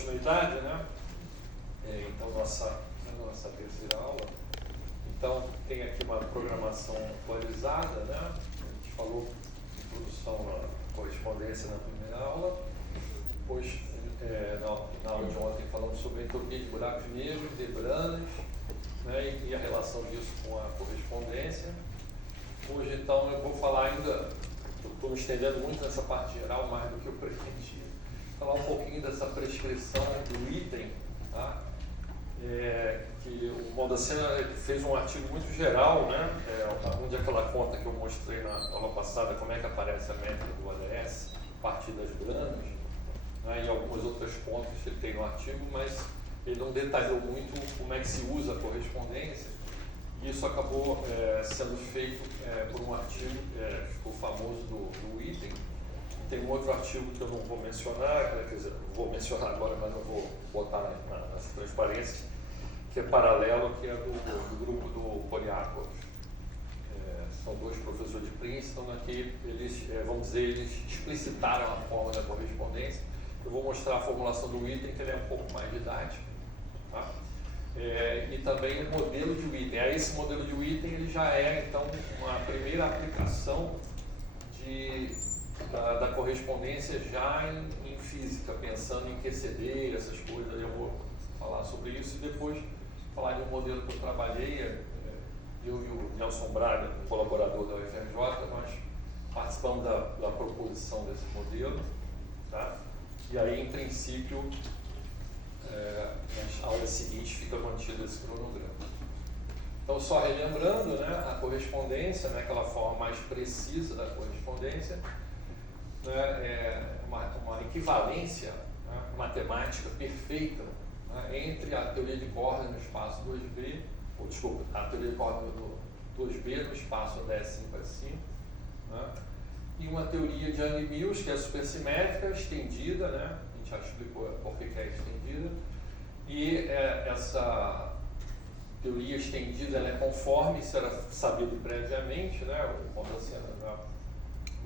continuidade, né? Então, nossa terceira aula. Então, tem aqui uma programação atualizada, né? A gente falou de introdução à correspondência na primeira aula. Depois, na aula de ontem, falamos sobre a entropia de buracos negros, de Brannus, né? E a relação disso com a correspondência. Hoje, então, eu vou falar ainda, estou me estendendo muito nessa parte geral, mais do que eu pretendia, falar um pouquinho dessa prescrição do item, tá? Que o Baldacena fez um artigo muito geral, né? Onde aquela conta que eu mostrei na aula passada, como é que aparece a métrica do ODS, a partir das Brannus, né? E algumas outras contas que ele tem no artigo, mas ele não detalhou muito como é que se usa a correspondência. E isso acabou sendo feito por um artigo que ficou famoso do item. Tem um outro artigo que eu não vou mencionar, quer dizer, vou mencionar agora, mas não vou botar nas transparências, que é paralelo, que é do grupo do Poliakov. São dois professores de Princeton, aqui eles, vamos dizer, eles explicitaram a forma da correspondência. Eu vou mostrar a formulação do item, que ele é um pouco mais didático, tá? E também o modelo de item. Esse modelo de item ele já é, então, uma primeira aplicação da correspondência já em física, pensando em QCD, essas coisas. Eu vou falar sobre isso e depois falar de um modelo que eu trabalhei. Eu e o Nelson Braga, um colaborador da UFRJ, nós participamos da proposição desse modelo, tá? E aí, em princípio, nas aulas seguintes fica mantido esse cronograma. Então, só relembrando, né, a correspondência, né, aquela forma mais precisa da correspondência, né, é uma equivalência, né, matemática perfeita, né, entre a teoria de cordas no espaço 2B, ou desculpa, a teoria de cordas do 2B no espaço ODS5S5, né, e uma teoria de Yang-Mills, que é supersimétrica, estendida, né, a gente já explicou por que é estendida, e essa teoria estendida ela é conforme, isso era sabido previamente, né, o Baldacena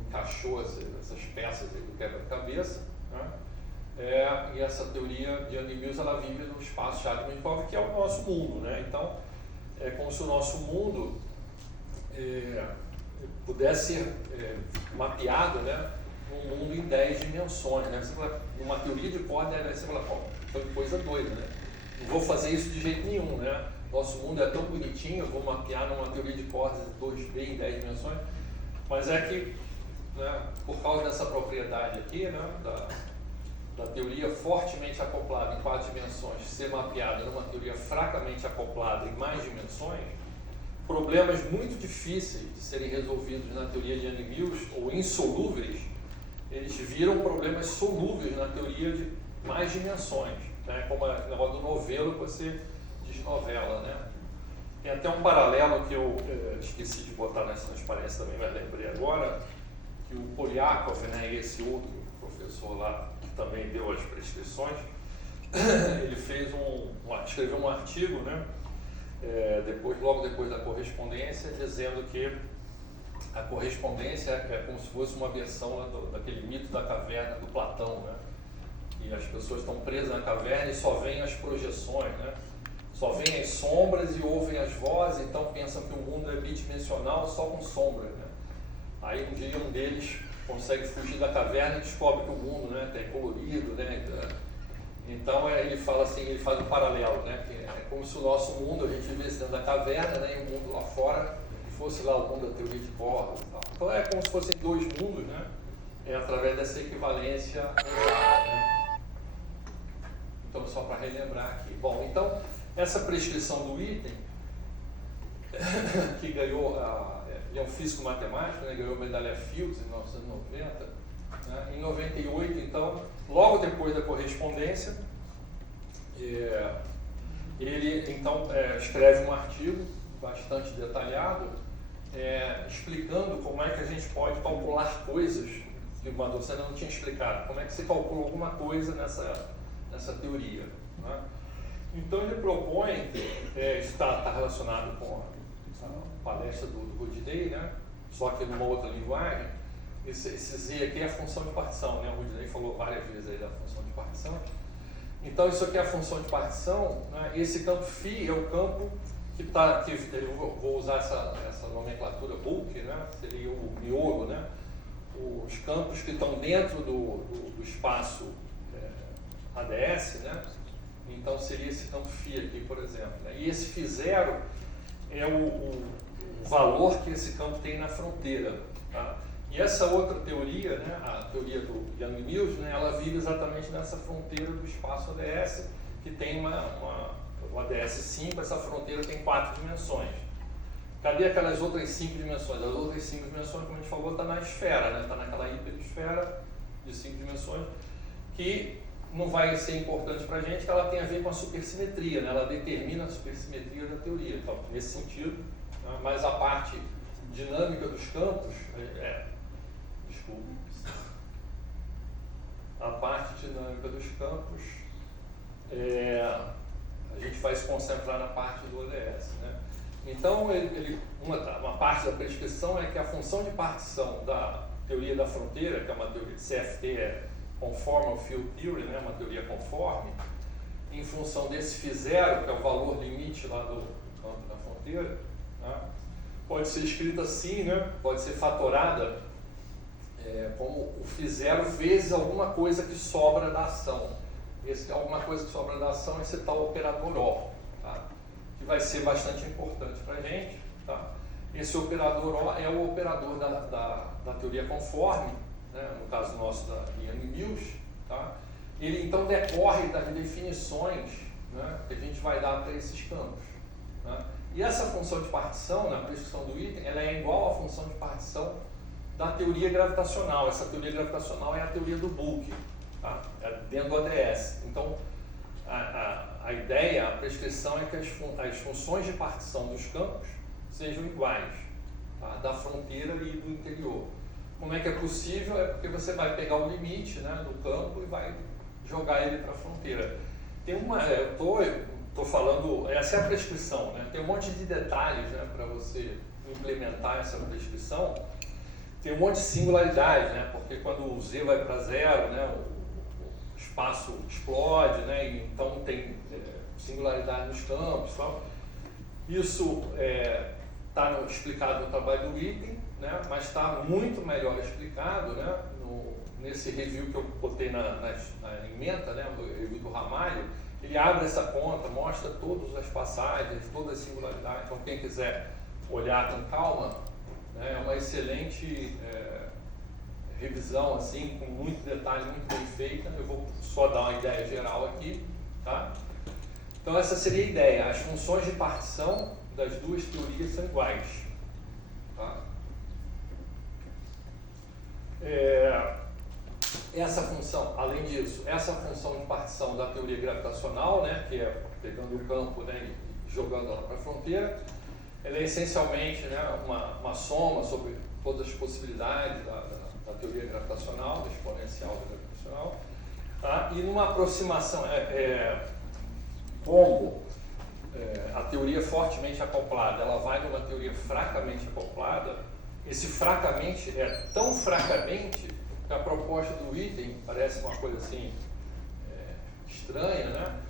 encaixou essas peças do quebra-cabeça, né, e essa teoria de Yang-Mills ela vive no espaço Shadman-Markov, que é o nosso mundo, né? Então, é como se o nosso mundo pudesse ser mapeado, né, num mundo em 10 dimensões, né? Você fala, numa teoria de corda, você fala, pô, foi coisa doida, né? Não vou fazer isso de jeito nenhum, né? Nosso mundo é tão bonitinho, eu vou mapear numa teoria de cordas 2B em 10 dimensões, mas é que, né, por causa dessa propriedade aqui, né, da teoria fortemente acoplada em 4 dimensões ser mapeada numa teoria fracamente acoplada em mais dimensões, problemas muito difíceis de serem resolvidos na teoria de Yang-Mills ou insolúveis, eles viram problemas solúveis na teoria de mais dimensões, né, como o negócio do novelo que você desnovela, né? Tem até um paralelo que eu esqueci de botar nessa transparência também, mas lembrei agora, que o Poliakov, né, e esse outro professor lá, que também deu as prescrições, ele fez escreveu um artigo, né, logo depois da correspondência, dizendo que a correspondência é como se fosse uma versão daquele mito da caverna do Platão, né? E as pessoas estão presas na caverna e só veem as projeções, né? Só veem as sombras e ouvem as vozes, então pensam que o mundo é bidimensional só com sombras, né? Aí um dia um deles consegue fugir da caverna e descobre que o mundo, né, é colorido, né? Então ele fala assim, ele faz um paralelo, né? Que é como se o nosso mundo a gente vivesse dentro da caverna, né, e o mundo lá fora fosse lá o mundo da teoria de cordas e tal. Então é como se fossem dois mundos, né? Através dessa equivalência usada, né? Então só para relembrar aqui. Bom, então essa prescrição do item que ganhou ele é um físico matemático, né, ganhou a medalha Fields em 1990, né, em 98, então, logo depois da correspondência, ele então escreve um artigo bastante detalhado, explicando como é que a gente pode calcular coisas que o Baldacena não tinha explicado, como é que se calcula alguma coisa nessa teoria, né? Então ele propõe, está relacionado com a palestra do Rudnay, né? Só que numa outra linguagem, esse Z aqui é a função de partição, né? O Rudnay falou várias vezes aí da função de partição, Então isso aqui é a função de partição, né? Esse campo φ é o campo que está, que eu vou usar essa nomenclatura bulk, né? Seria o miolo, né? Os campos que estão dentro do espaço ADS, né? Então seria esse campo φ aqui, por exemplo, né? E esse φ0 é o valor que esse campo tem na fronteira, tá? E essa outra teoria, né, a teoria do Yang-Mills, né, ela vive exatamente nessa fronteira do espaço ADS, que tem o ADS 5, essa fronteira tem 4 dimensões. Cadê aquelas outras 5 dimensões? As outras 5 dimensões, como a gente falou, está na esfera, né? Está naquela hiperesfera de 5 dimensões, que não vai ser importante para a gente, que ela tem a ver com a supersimetria, né? Ela determina a supersimetria da teoria. Então, nesse sentido, né? Mas a parte dinâmica dos campos, a parte dinâmica dos campos, a gente vai se concentrar na parte do ODS, né? Então, uma parte da prescrição é que a função de partição da teoria da fronteira, que é uma teoria CFT, Conformal Field Theory, né? Uma teoria conforme, em função desse φ0, que é o valor limite lá do campo da fronteira, né? Pode ser escrita assim, né? Pode ser fatorada como o φ0 vezes alguma coisa que sobra da ação. Alguma coisa que sobra da ação é esse tal operador O, tá? Que vai ser bastante importante para a gente. Tá? Esse operador O é o operador da teoria conforme, né? No caso nosso da Yang-Mills. Tá? Ele então decorre das definições, né, que a gente vai dar para esses campos. Né? E essa função de partição, na prescrição do item, ela é igual à função de partição da teoria gravitacional. Essa teoria gravitacional é a teoria do bulk, tá? É dentro do ADS. Então, a ideia, a prescrição é que as funções de partição dos campos sejam iguais, tá? Da fronteira e do interior. Como é que é possível? É porque você vai pegar o limite, né, do campo e vai jogar ele para a fronteira. Tem eu estou falando, essa é a prescrição, né? Tem um monte de detalhes, né, para você implementar essa prescrição. Tem um monte de singularidade, né? Porque quando o Z vai para zero, né, o espaço explode, né? E então tem singularidade nos campos. Tal. Isso está explicado no trabalho do item, né? Mas está muito melhor explicado, né, nesse review que eu botei na ementa, né, no review do Ramalho. Ele abre essa conta, mostra todas as passagens, todas as singularidades. Então, quem quiser olhar com calma, né, é uma excelente revisão, assim, com muito detalhe, muito bem feita. Eu vou só dar uma ideia geral aqui, tá? Então, essa seria a ideia. As funções de partição das duas teorias são iguais, tá? Essa função, além disso, essa função de partição da teoria gravitacional, né, que é pegando o campo, né, e jogando ela para a fronteira, ela é essencialmente, né, uma soma sobre todas as possibilidades da teoria gravitacional, da exponencial gravitacional, tá? E numa aproximação, como a teoria fortemente acoplada, ela vai numa teoria fracamente acoplada, esse fracamente é tão fracamente que a proposta do item parece uma coisa assim estranha, né?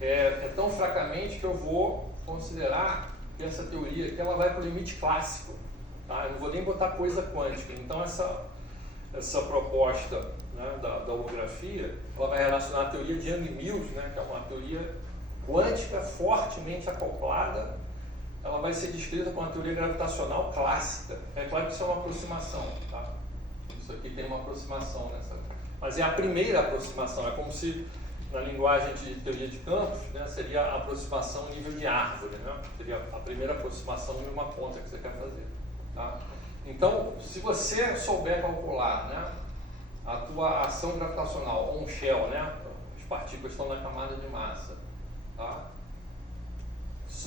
É tão fracamente que eu vou considerar que essa teoria que ela vai para o limite clássico, tá? Eu não vou nem botar coisa quântica. Então essa proposta, né, da holografia, ela vai relacionar a teoria de Yang-Mills, né, que é uma teoria quântica fortemente acoplada. Ela vai ser descrita como uma teoria gravitacional clássica. É claro que isso é uma aproximação, tá? Isso aqui tem uma aproximação nessa, mas é a primeira aproximação. É como se na linguagem de teoria de campos, né, seria a aproximação nível de árvore, né? Seria a primeira aproximação em uma conta que você quer fazer, tá? Então, se você souber calcular, né, a tua ação gravitacional on shell, né, as partículas estão na camada de massa, tá?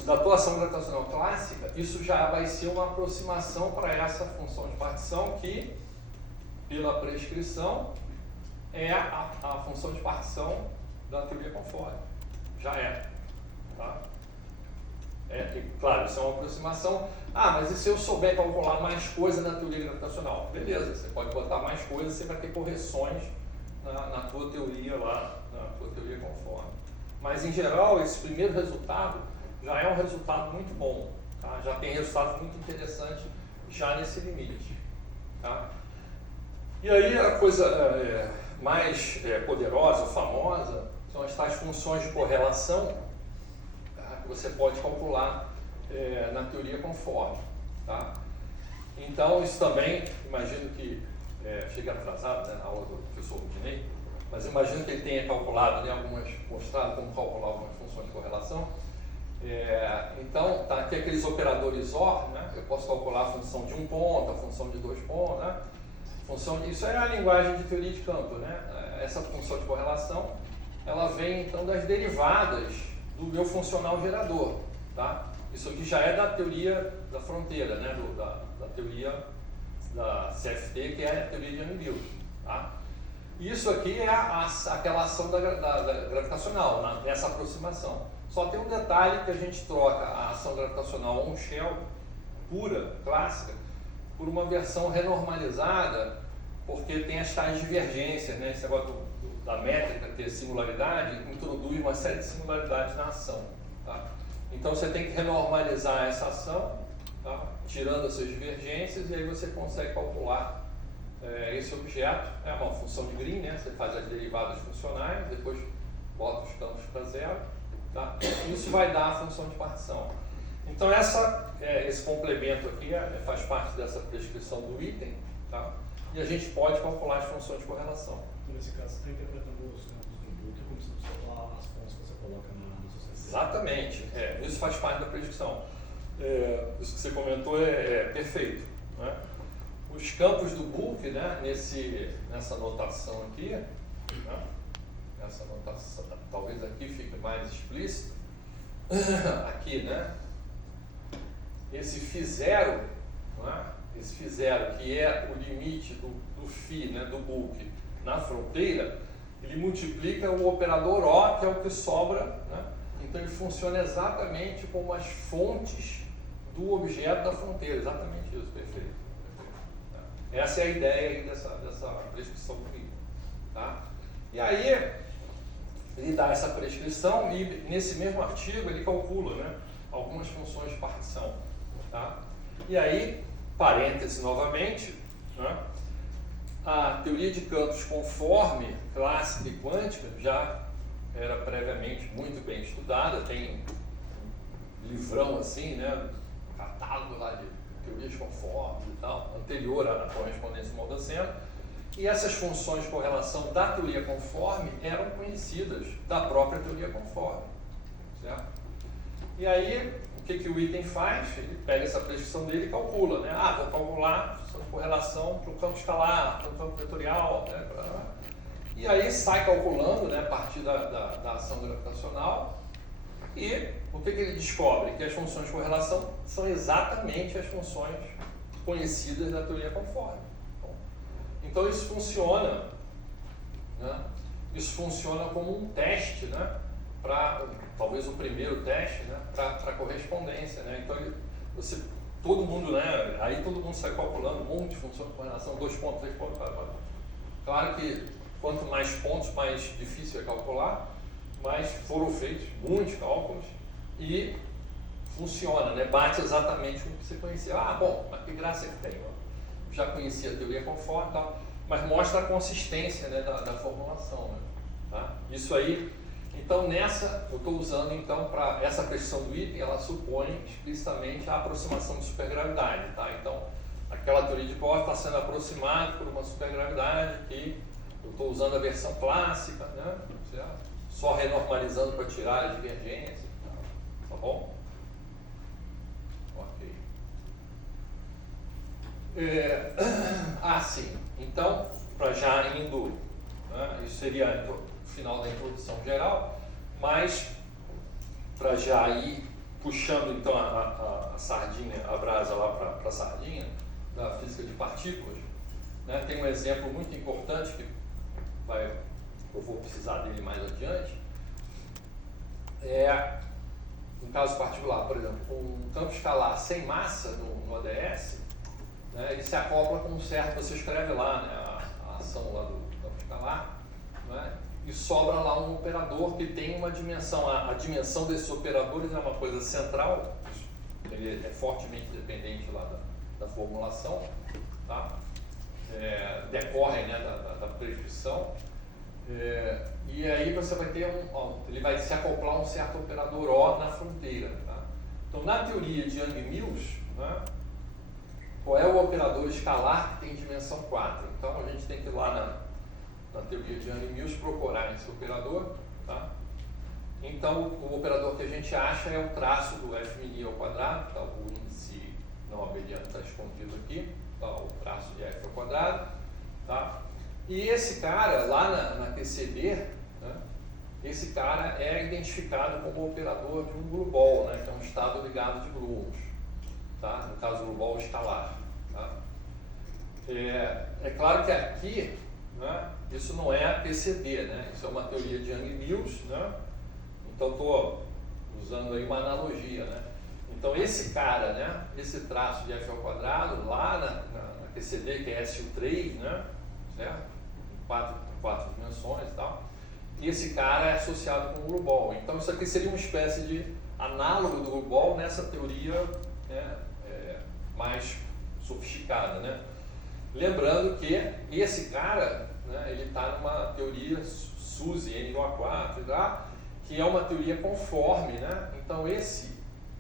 Da tua ação gravitacional clássica, isso já vai ser uma aproximação para essa função de partição que, pela prescrição, é a função de partição da teoria conforme. Já é. Tá? Claro, isso é uma aproximação. Mas e se eu souber calcular mais coisa na teoria gravitacional? Beleza, você pode botar mais coisas, você vai ter correções na tua teoria lá, na tua teoria conforme. Mas, em geral, esse primeiro resultado já é um resultado muito bom, tá? Já tem resultados muito interessantes já nesse limite. Tá? E aí a coisa mais poderosa, famosa, são as tais funções de correlação, tá? Que você pode calcular na teoria conforme. Tá? Então, isso também, imagino que, cheguei atrasado, né, na aula do professor Rudinei, mas imagino que ele tenha calculado, né, mostrado como calcular algumas funções de correlação. Então, tá aqui aqueles operadores OR, né, eu posso calcular a função de um ponto, a função de 2 pontos, né, isso é a linguagem de teoria de campo, né, essa função de correlação, ela vem então das derivadas do meu funcional gerador, tá? Isso aqui já é da teoria da fronteira, né, da teoria da CFT, que é a teoria de Young-Mills, tá? Isso aqui é aquela ação da gravitacional, nessa aproximação. Só tem um detalhe que a gente troca a ação gravitacional on-shell pura, clássica, por uma versão renormalizada, porque tem as tais divergências, né? Esse negócio da métrica ter singularidade introduz uma série de singularidades na ação. Tá? Então você tem que renormalizar essa ação, tá? Tirando essas divergências, e aí você consegue calcular esse objeto. É uma função de Green, né? Você faz as derivadas funcionais, depois bota os campos para zero. Tá? Isso vai dar a função de partição. Então esse complemento aqui faz parte dessa prescrição do item, tá? E a gente pode calcular as funções de correlação. Nesse caso, você está interpretando os campos do input como se fosse as fontes que você coloca no seu CFT. Exatamente, isso faz parte da prescrição. Isso que você comentou é perfeito. Né? Os campos do bulk, né, nessa notação aqui, né, essa notação, talvez aqui fique mais explícito, aqui, né, esse φ0, né, esse φ0 que é o limite do φ, né, do bulk na fronteira, ele multiplica o operador O, que é o que sobra, né? Então ele funciona exatamente como as fontes do objeto da fronteira, exatamente isso, perfeito. Essa é a ideia aí dessa prescrição do item, tá? E aí ele dá essa prescrição e nesse mesmo artigo ele calcula, né, algumas funções de partição, tá? E aí, parêntese novamente, né, a teoria de campos conforme clássica e quântica já era previamente muito bem estudada, tem um livrão assim, né, catálogo lá de teorias conformes e tal, anterior à correspondência Maldacena, e essas funções de correlação da teoria conforme eram conhecidas da própria teoria conforme, certo? E aí, o que o item faz? Ele pega essa prescrição dele e calcula, né? Vou calcular a correlação para o campo escalar, para o campo vetorial, né? E aí sai calculando, né, a partir da ação gravitacional, e o que ele descobre? Que as funções de correlação são exatamente as funções conhecidas da teoria conforme. Então isso funciona, né? Isso funciona como um teste, né? Para talvez o primeiro teste, né? Para correspondência, né? Então todo mundo, né? Aí todo mundo sai calculando um monte de funções de correlação, 2 pontos, 3 pontos, claro que quanto mais pontos, mais difícil é calcular, mas foram feitos muitos cálculos e funciona, né? Bate exatamente com o que você conhecia. Bom, mas que graça é que tem, ó. Já conhecia a teoria conforme e tal, mas mostra a consistência, né, da formulação, né? Tá? Isso aí, então eu estou usando então para essa prescrição do item, ela supõe explicitamente a aproximação de supergravidade, tá? Então aquela teoria de Bohr está sendo aproximada por uma supergravidade que eu estou usando a versão clássica, né? Certo? Só renormalizando para tirar a divergência, tá bom? Ok. Sim. Então, para já indo, né, isso seria o final da introdução geral, mas para já ir puxando então a sardinha, a brasa lá para a sardinha da física de partículas, né, tem um exemplo muito importante que eu vou precisar dele mais adiante. Um caso particular, por exemplo, um campo escalar sem massa no ODS, né, ele se acopla com um certo, você escreve lá, né, a ação lá do campo escalar, né? E sobra lá um operador que tem uma dimensão. A dimensão desses operadores é uma coisa central, ele é fortemente dependente lá da formulação, tá? Decorre, né, da prescrição. E aí você vai ter ele vai se acoplar a um certo operador O na fronteira. Tá? Então, na teoria de Young-Mills, né, qual é o operador escalar que tem dimensão 4? Então, a gente tem que ir lá na teoria de Young-Mills procurar esse operador. Tá? Então, o operador que a gente acha é o traço do F' ao quadrado, tá? O índice não abeliano está escondido aqui, tá? O traço de F ao quadrado. Tá? E esse cara, lá na TCD, né, esse cara é identificado como operador de um Glue-Ball, né, que é um estado ligado de gluons, tá? No caso, o Glue-Ball escalar. Tá? É claro que aqui, né, isso não é a TCD, né, isso é uma teoria de Young-Mills, né, então estou usando aí uma analogia. Né? Então, esse cara, né, esse traço de F ao quadrado, lá na TCD, que é SU3, né, certo? Quatro dimensões e tal. E esse cara é associado com o Glue-Ball. Então, isso aqui seria uma espécie de análogo do Glue-Ball nessa teoria, né, mais sofisticada. Né? Lembrando que esse cara, né, ele está numa teoria SUSY NO4, tá? Que é uma teoria conforme. Né? Então,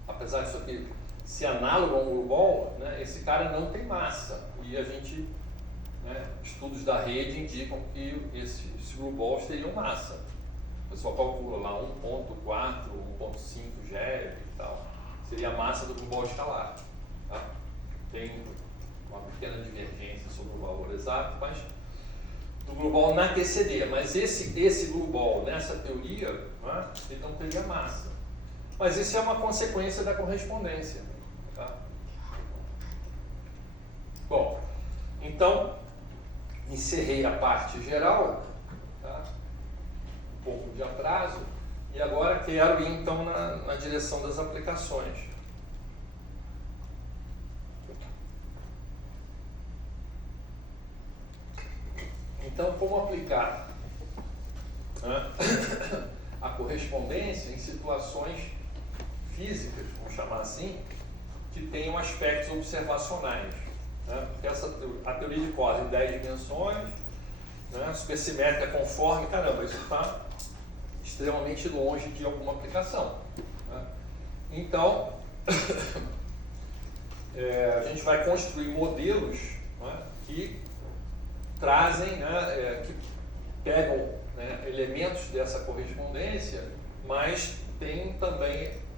apesar disso aqui ser análogo ao Glue-Ball, né, esse cara não tem massa. E a gente... estudos da rede indicam que esses Glue-Balls teriam massa. O pessoal calcula lá 1.4, 1.5 GeV e tal. Seria a massa do Glue-Ball escalar. Tá? Tem uma pequena divergência sobre o valor exato, mas do Glue-Ball na TCD. Mas esse Glue-Ball nessa teoria, né, ele não teria massa. Mas isso é uma consequência da correspondência. Tá? Bom, então, encerrei a parte geral, tá? Um pouco de atraso, e agora quero ir então na direção das aplicações. Então, como aplicar, né, a correspondência em situações físicas, vamos chamar assim, que tenham aspectos observacionais. Né? Porque a teoria de Cauchy em 10 dimensões, né? Supersimétrica conforme, caramba, isso está extremamente longe de alguma aplicação. Né? Então, a gente vai construir modelos, né, que trazem, né, que pegam, né, elementos dessa correspondência, mas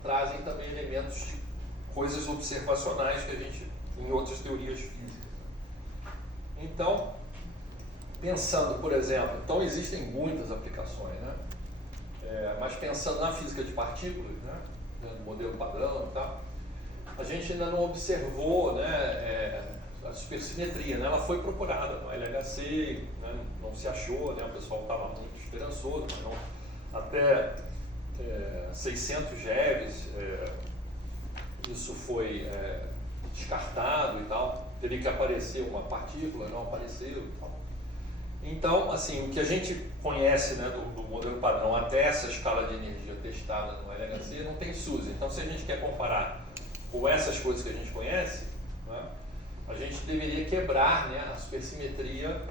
trazem também elementos de coisas observacionais que a gente em outras teorias físicas. Então, pensando, por exemplo, então existem muitas aplicações, né? Mas pensando na física de partículas, né, no modelo padrão e tal, a gente ainda não observou, né, a supersimetria, né? Ela foi procurada no LHC, né, não se achou, né? O pessoal estava muito esperançoso, mas não, até 600 GeVs, isso foi descartado e tal, teria que aparecer uma partícula, não apareceu e tal. Então, assim, o que a gente conhece, né, do modelo padrão até essa escala de energia testada no LHC não tem SUSY. Então, se a gente quer comparar com essas coisas que a gente conhece, né, a gente deveria quebrar, né, a supersimetria,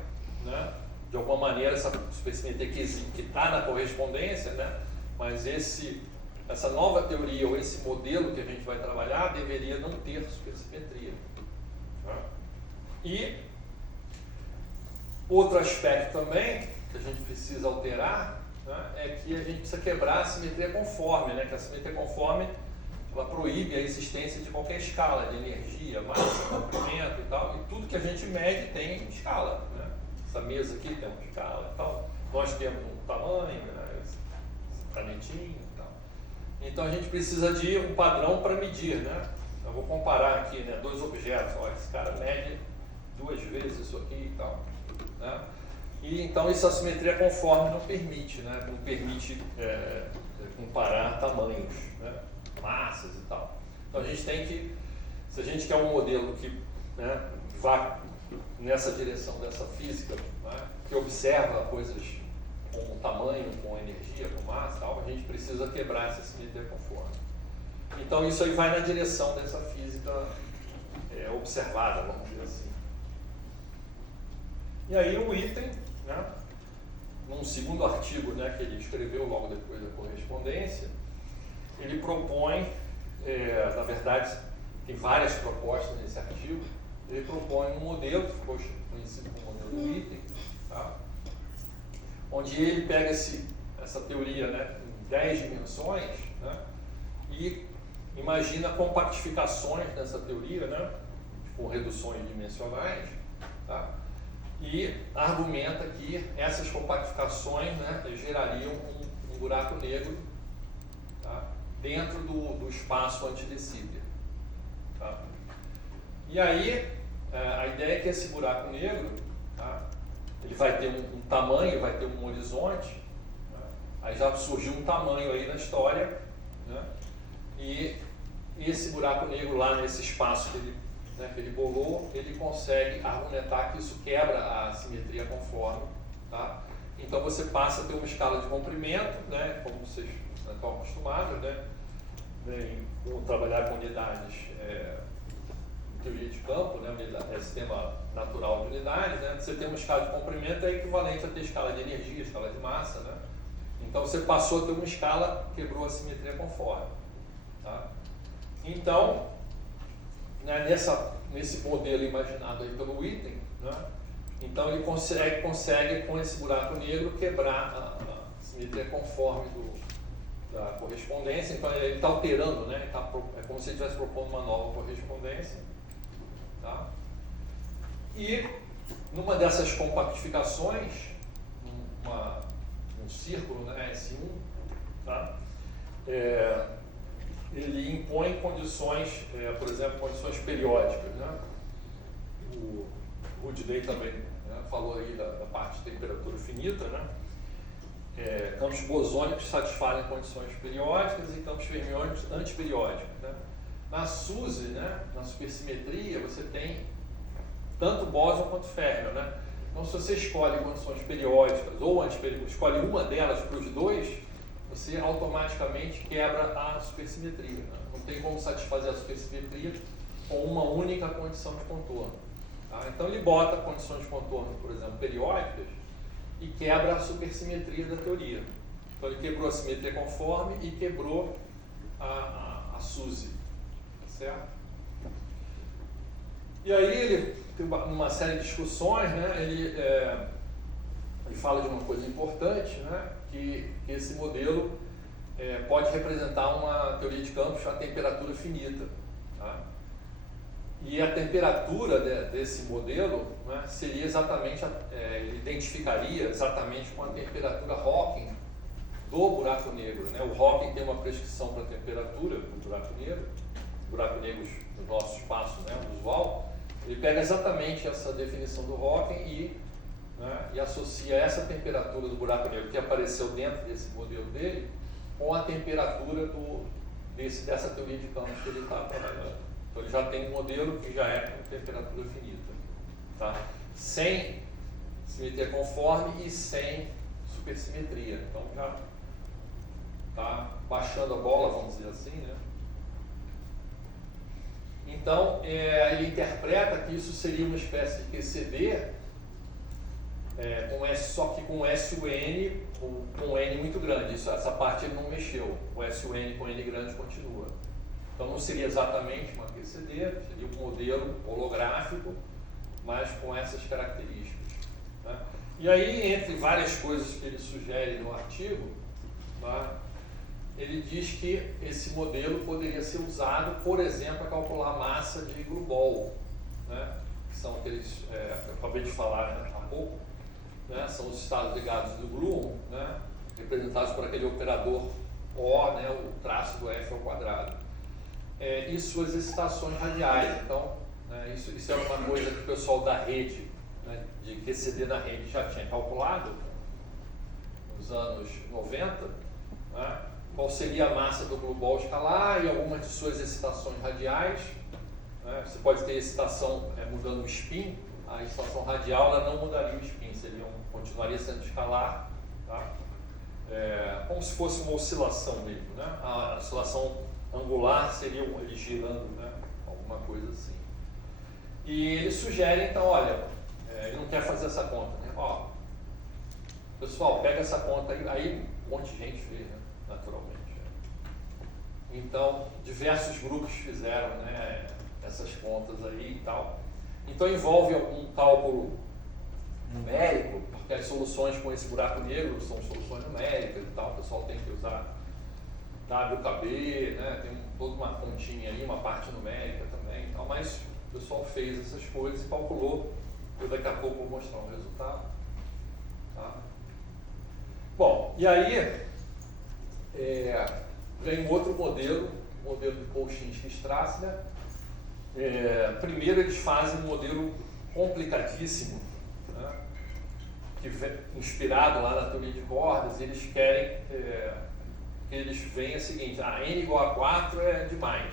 né, de alguma maneira, essa supersimetria que está na correspondência, né, mas essa nova teoria ou esse modelo que a gente vai trabalhar deveria não ter supersimetria. Né? E outro aspecto também que a gente precisa alterar, né, é que a gente precisa quebrar a simetria conforme, né, que a simetria conforme ela proíbe a existência de qualquer escala de energia, massa, comprimento e tal, e tudo que a gente mede tem escala. Né? Essa mesa aqui tem uma escala e tal, nós temos um tamanho, né, esse canetinho e tal. Então a gente precisa de um padrão para medir, né? Eu vou comparar aqui, né, dois objetos, olha, esse cara mede 2 vezes isso aqui e tal. Né? E então essa simetria conforme não permite, né? Não permite comparar tamanhos, né? Massas e tal. Então a gente tem que, se a gente quer um modelo que, né, vá nessa direção dessa física, né, que observa coisas com tamanho, com energia, com massa, tal, a gente precisa quebrar essa simetria conforme. Então isso aí vai na direção dessa física observada, vamos dizer assim. E aí o item, né, num segundo artigo, né, que ele escreveu logo depois da correspondência, ele propõe, na verdade, tem várias propostas nesse artigo, ele propõe um modelo, que ficou conhecido como modelo do item, tá? Onde ele pega essa teoria, né, em 10 dimensões, né, e imagina compactificações nessa teoria, né, com reduções dimensionais, tá? E argumenta que essas compactificações, né, gerariam um buraco negro, tá, dentro do espaço anti-de Sitter. Tá? E aí, a ideia é que esse buraco negro, tá, ele vai ter um tamanho, vai ter um horizonte, né? Aí já surgiu um tamanho aí na história, né? E esse buraco negro lá nesse espaço que ele bolou, ele consegue argumentar que isso quebra a simetria conforme, tá? Então você passa a ter uma escala de comprimento, né, como vocês estão acostumados, né, em trabalhar com unidades em teoria de campo, né, sistema natural de unidades, né, você tem uma escala de comprimento é equivalente a ter escala de energia, escala de massa, né? Então você passou a ter uma escala, quebrou a simetria conforme, tá? Então, né, nesse modelo imaginado aí pelo item, né, então ele consegue com esse buraco negro quebrar a simetria conforme da correspondência. Então ele está alterando, né, é como se ele estivesse propondo uma nova correspondência, tá? E numa dessas compactificações, um círculo, né, S1, tá? Ele impõe condições, por exemplo, condições periódicas, né? O Rudney também, né, falou aí da parte de temperatura finita, né? Campos bosônicos satisfazem condições periódicas e campos fermiônicos antiperiódicos, né? Na SUSY, né, na supersimetria, você tem tanto bóson quanto férmio, né? Então, se você escolhe condições periódicas ou antiperiódicas, escolhe uma delas para os dois, você automaticamente quebra a supersimetria, né? Não tem como satisfazer a supersimetria com uma única condição de contorno, tá? Então ele bota condições de contorno, por exemplo, periódicas e quebra a supersimetria da teoria. Então ele quebrou a simetria conforme e quebrou a SUSY, certo? E aí ele tem uma série de discussões, né? Ele fala de uma coisa importante, né, que esse modelo pode representar uma teoria de campos a temperatura finita, tá? E a temperatura desse modelo, né, seria exatamente, ele identificaria exatamente com a temperatura Hawking do buraco negro, né? O Hawking tem uma prescrição para a temperatura do buraco negro, buraco negros no nosso espaço, né, usual. Ele pega exatamente essa definição do Hawking e associa essa temperatura do buraco negro que apareceu dentro desse modelo dele com a temperatura dessa teoria de campos que ele está trabalhando. Então ele já tem um modelo que já é com temperatura finita, tá? Sem simetria conforme e sem supersimetria. Então já está baixando a bola, vamos dizer assim, né? Então ele interpreta que isso seria uma espécie de QCD, só que com S e o N, com N muito grande. Essa parte ele não mexeu. O S e o N com N grande continua. Então não seria exatamente uma QCD, seria um modelo holográfico, mas com essas características, né? E aí, entre várias coisas que ele sugere no artigo, tá, ele diz que esse modelo poderia ser usado, por exemplo, a calcular a massa de Grubol, né? Que são aqueles, eu acabei de falar, né, há pouco, né? São os estados ligados do Grubol, né, representados por aquele operador O, né, o traço do F ao quadrado, e suas excitações radiais. Então, né, isso era uma coisa que o pessoal da rede, né, de QCD na rede já tinha calculado nos anos 90, né, qual seria a massa do Grubol escalar e algumas de suas excitações radiais, né? Você pode ter excitação mudando o spin, a excitação radial ela não mudaria o spin, continuaria sendo escalar, Tá? Como se fosse uma oscilação mesmo, né? A oscilação angular seria ele girando, né? Alguma coisa assim. E ele sugere, então, olha, ele não quer fazer essa conta, né? Ó, pessoal, pega essa conta aí um monte de gente fez, né? Naturalmente. Então, diversos grupos fizeram, né, essas contas aí e tal. Então, envolve algum cálculo numérico, porque as soluções com esse buraco negro são soluções numéricas e tal. O pessoal tem que usar WKB, né, tem toda uma continha aí, uma parte numérica também e tal, mas o pessoal fez essas coisas e calculou. Eu daqui a pouco vou mostrar o resultado. Tá? Bom, e aí vem um outro modelo, o modelo de Polchinski-Strassler. Primeiro eles fazem um modelo complicadíssimo, né, que inspirado lá na teoria de cordas. Eles querem que eles veem o seguinte: n igual a 4 é demais.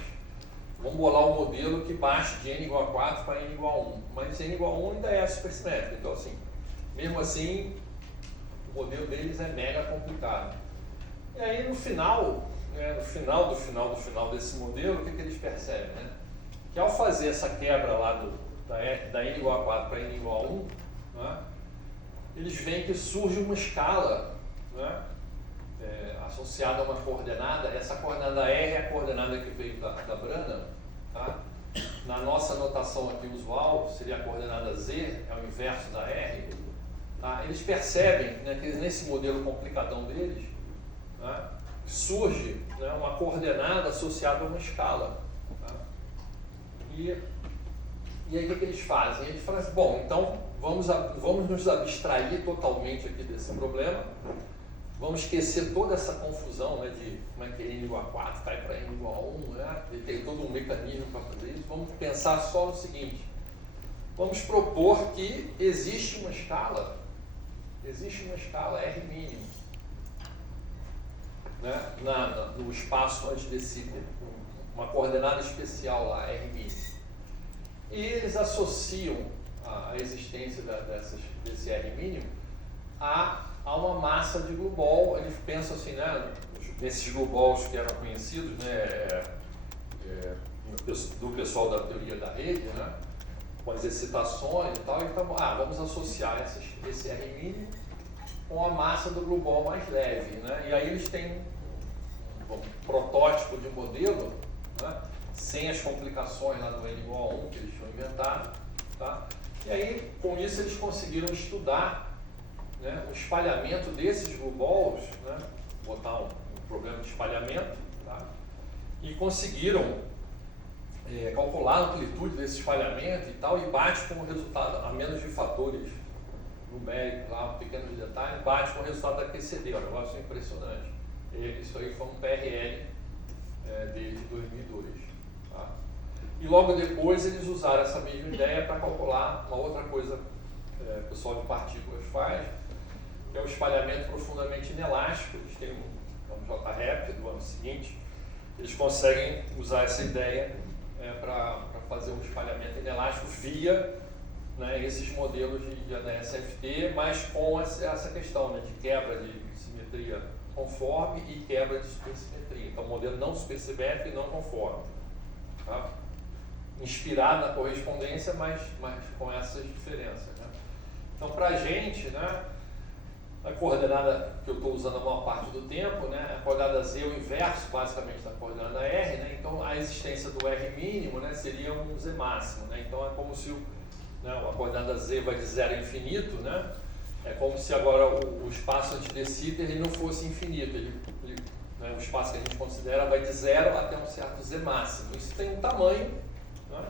Vamos bolar um modelo que baixe de n igual a 4 para n igual a 1. Mas n igual a 1 ainda é supersimétrico. Então, assim, mesmo assim, o modelo deles é mega complicado. E aí, no final, no final desse modelo, o que eles percebem? Né? Que ao fazer essa quebra lá da n igual a 4 para n igual a 1, né, eles veem que surge uma escala, né, associada a uma coordenada. Essa coordenada R é a coordenada que veio da Branham. Tá? Na nossa notação aqui usual, seria a coordenada Z, é o inverso da R. Tá? Eles percebem, né, que nesse modelo complicadão deles, né, surge, né, uma coordenada associada a uma escala. Tá? E aí o que eles fazem? Eles falam assim: bom, então vamos nos abstrair totalmente aqui desse problema, vamos esquecer toda essa confusão, né, de como é que n igual a 4 cai para n igual a 1, né? E tem todo um mecanismo para fazer isso. Vamos pensar só no seguinte: vamos propor que existe uma escala R mínimo, né, no espaço antidecíper, uma coordenada especial lá, R mínimo. E eles associam a existência desse R mínimo a uma massa de Blue Ball. Eles pensam assim, né, nesses Blue Balls que eram conhecidos, né, do pessoal da teoria da rede, né, com as excitações e tal. Então, vamos associar esse R mínimo com a massa do Blue Ball mais leve, né? E aí eles têm um protótipo de modelo, né, sem as complicações lá do n igual a 1 que eles tinham inventado. Tá? E aí, com isso, eles conseguiram estudar, né, o espalhamento desses Blue Balls, né, botar um problema de espalhamento, tá? E conseguiram calcular a amplitude desse espalhamento e tal, e bate com o resultado, a menos de fatores numéricos, lá, pequenos detalhes, bate com o resultado da QCD. É um negócio impressionante. Isso aí foi um PRL desde 2002. Tá? E logo depois eles usaram essa mesma ideia para calcular uma outra coisa que o pessoal de partículas faz, que é o espalhamento profundamente inelástico. Eles têm um JREP do ano seguinte. Eles conseguem usar essa ideia para fazer um espalhamento inelástico via, né, esses modelos de ADS-FT, mas com essa questão, né, de quebra de simetria conforme e quebra de supersimetria. Então, modelo não supersimétrico e não conforme. Tá? Inspirado na correspondência, mas com essas diferenças. Né? Então, para a gente, né, a coordenada que eu estou usando a maior parte do tempo, né, a coordenada Z é o inverso, basicamente, da coordenada R. Né? Então, a existência do R mínimo, né, seria um Z máximo. Né? Então, é como se a coordenada Z vai de 0 a infinito, né? É como se agora o espaço antidecíper ele não fosse infinito. Né, o espaço que a gente considera vai de 0 até um certo Z máximo. Isso tem um tamanho, né?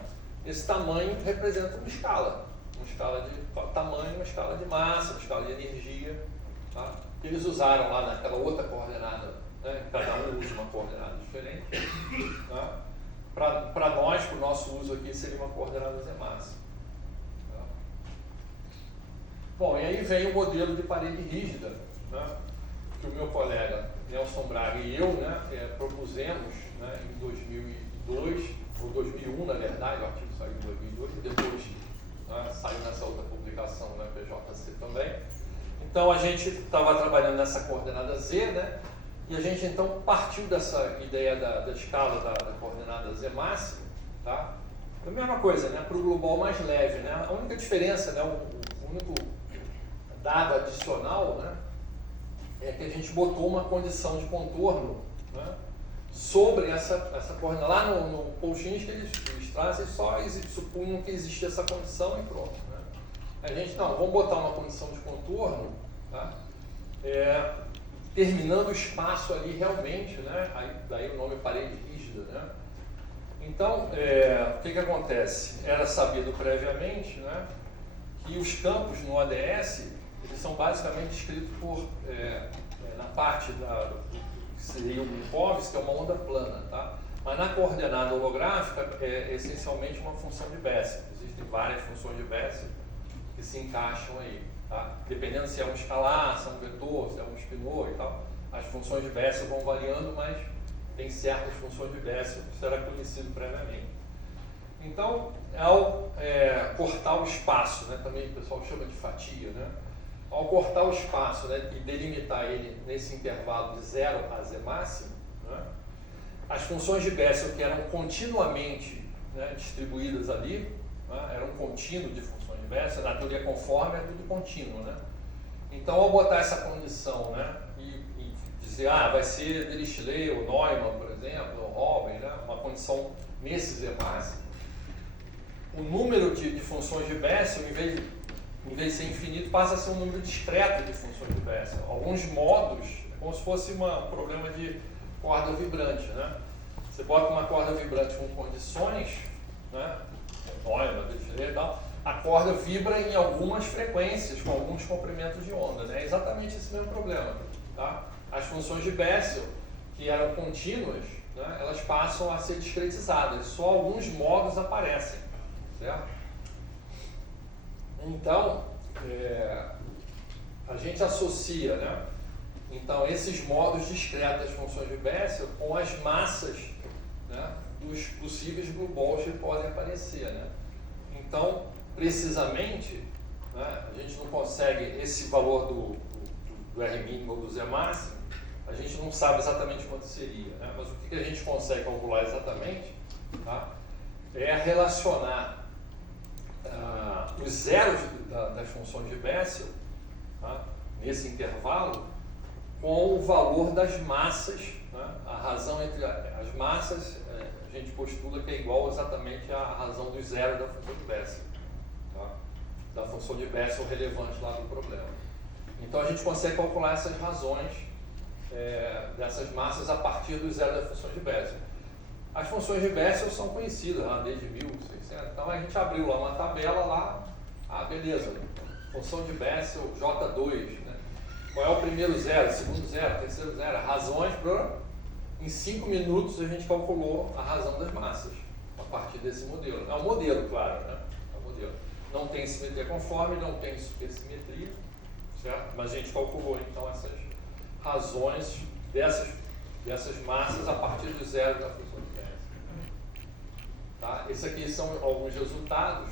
Esse tamanho representa uma escala de tamanho, uma escala de massa, uma escala de energia. Tá? Eles usaram lá naquela outra coordenada, né? Cada um usa uma coordenada diferente. Tá? Para nós, para o nosso uso aqui, seria uma coordenada Z máxima. Bom, e aí vem o modelo de parede rígida, né, que o meu colega Nelson Braga e eu, né, propusemos, né, em 2002, ou 2001 na verdade, o artigo saiu em 2002 e depois, né, saiu nessa outra publicação na PJC também. Então a gente estava trabalhando nessa coordenada Z, né? E a gente então partiu dessa ideia da escala da coordenada Z máxima, tá? A mesma coisa, né? Para o global mais leve, né? A única diferença, né? O único dado adicional, né? É que a gente botou uma condição de contorno, né? Sobre essa coordenada. Lá no Pouchinhos que eles trazem, só supunham que existia essa condição e pronto, né? A gente, não, vamos botar uma condição de contorno, tá? Terminando o espaço ali realmente, né? Aí, daí o nome parede rígida, né? Então, o que acontece? Era sabido previamente, né, que os campos no ODS eles são basicamente descritos por, na parte que seria o Minkowski, que é uma onda plana, tá? Mas na coordenada holográfica é essencialmente uma função de Bessel. Existem várias funções de Bessel que se encaixam aí, tá? Dependendo se é um escalar, se é um vetor, se é um spinor e tal, as funções de Bessel vão variando, mas tem certas funções de Bessel que será conhecido previamente. Então, ao cortar o espaço, né, também o pessoal chama de fatia, né? Ao cortar o espaço, né, e delimitar ele nesse intervalo de 0 a Z máximo, né, as funções de Bessel que eram continuamente, né, distribuídas ali, né, era um contínuo de funções de Bessel, na teoria conforme é tudo contínuo, né? Então, ao botar essa condição, né, e dizer, vai ser Dirichlet, ou Neumann, por exemplo, ou Robin, né, uma condição nesse Z máximo, o número de funções de Bessel, em vez de ser infinito, passa a ser um número discreto de funções de Bessel. Alguns modos, é como se fosse um problema de corda vibrante, né? Você bota uma corda vibrante com condições, né, Neumann, Dirichlet e tal, a corda vibra em algumas frequências, com alguns comprimentos de onda, né? É exatamente esse mesmo problema, tá? As funções de Bessel, que eram contínuas, né, elas passam a ser discretizadas, só alguns modos aparecem, certo? Então, a gente associa, né, então, esses modos discretos das funções de Bessel com as massas, né, dos possíveis blue balls que podem aparecer, né? Então, precisamente, né, a gente não consegue esse valor do R mínimo ou do Z máximo, a gente não sabe exatamente quanto seria, né? Mas o que a gente consegue calcular exatamente, tá, é relacionar os zeros das funções de Bessel, tá, nesse intervalo com o valor das massas, né? A razão entre as massas, a gente postula que é igual exatamente à razão dos zeros da função de Bessel, tá? Da função de Bessel relevante lá do problema. Então a gente consegue calcular essas razões dessas massas a partir dos zeros da função de Bessel. As funções de Bessel são conhecidas lá desde 1600, então a gente abriu lá uma tabela lá, beleza, função de Bessel J2, né? Qual é o primeiro zero, segundo zero, terceiro zero, razões em 5 minutos a gente calculou a razão das massas a partir desse modelo. É um modelo, claro, né? É um modelo. Não tem simetria conforme, não tem supersimetria, certo? Mas a gente calculou então essas razões dessas massas a partir do zero da função de Bessel. Tá? Esses aqui são alguns resultados.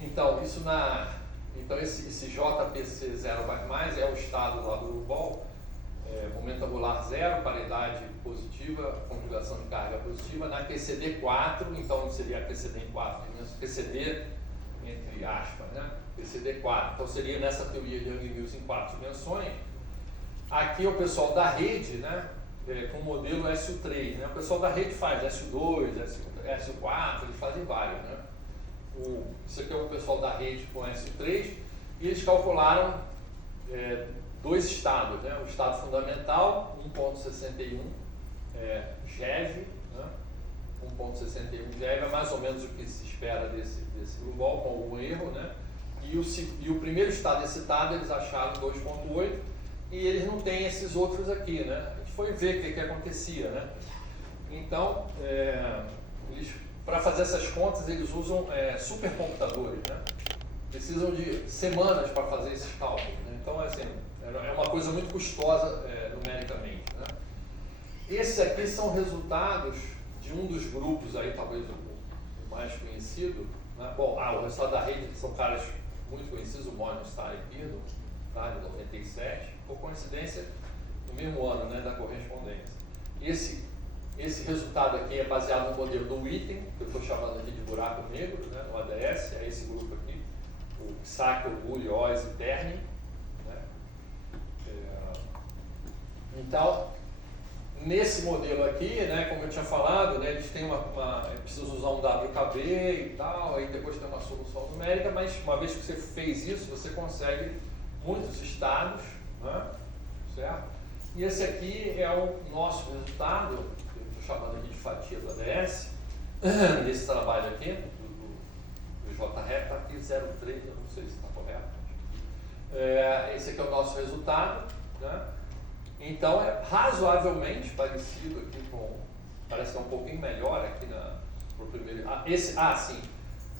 Então, esse JPC 0 mais é o estado lá do ball, momento angular zero, paridade positiva, conjugação de carga positiva. Na QCD 4, então seria a QCD em 4 dimensões, QCD entre aspas, né? QCD 4, então seria nessa teoria de Young-Mills em 4 dimensões. Aqui é o pessoal da rede, né, com o modelo SU3, né? O pessoal da rede faz SU2, SU4, eles fazem vários, né? Isso aqui é o pessoal da rede com SU3, e eles calcularam dois estados, né? O estado fundamental, 1.61 GeV, né? 1.61 GeV é mais ou menos o que se espera desse blue ball, com algum erro, né? E o primeiro estado excitado eles acharam 2.8, e eles não têm esses outros aqui, né? A gente foi ver o que acontecia, né? Então, para fazer essas contas, eles usam supercomputadores, né? Precisam de semanas para fazer esses cálculos, né? Então, assim, é uma coisa muito custosa numericamente, né? Esses aqui são resultados de um dos grupos aí, talvez o mais conhecido, né? Bom, o resultado da rede, que são caras muito conhecidos, o Morningstar e Pearson, tá? De 97, por coincidência, no mesmo ano, né, da correspondência. Esse resultado aqui é baseado no modelo do item, que eu estou chamando aqui de buraco negro, né, no ADS, é esse grupo aqui, o Psaque, Orgulho, Oz e Terni. Né? Então, nesse modelo aqui, né, como eu tinha falado, né, eles têm precisam usar um WKB e tal, aí depois tem uma solução numérica, mas uma vez que você fez isso, você consegue muitos estados, né, certo? E esse aqui é o nosso resultado, que eu estou chamando aqui de fatia do ADS, nesse trabalho aqui, do JREP, está aqui 03, eu não sei se está correto. Esse aqui é o nosso resultado, né? Então é razoavelmente parecido aqui com, parece que é um pouquinho melhor aqui pro primeiro. Sim,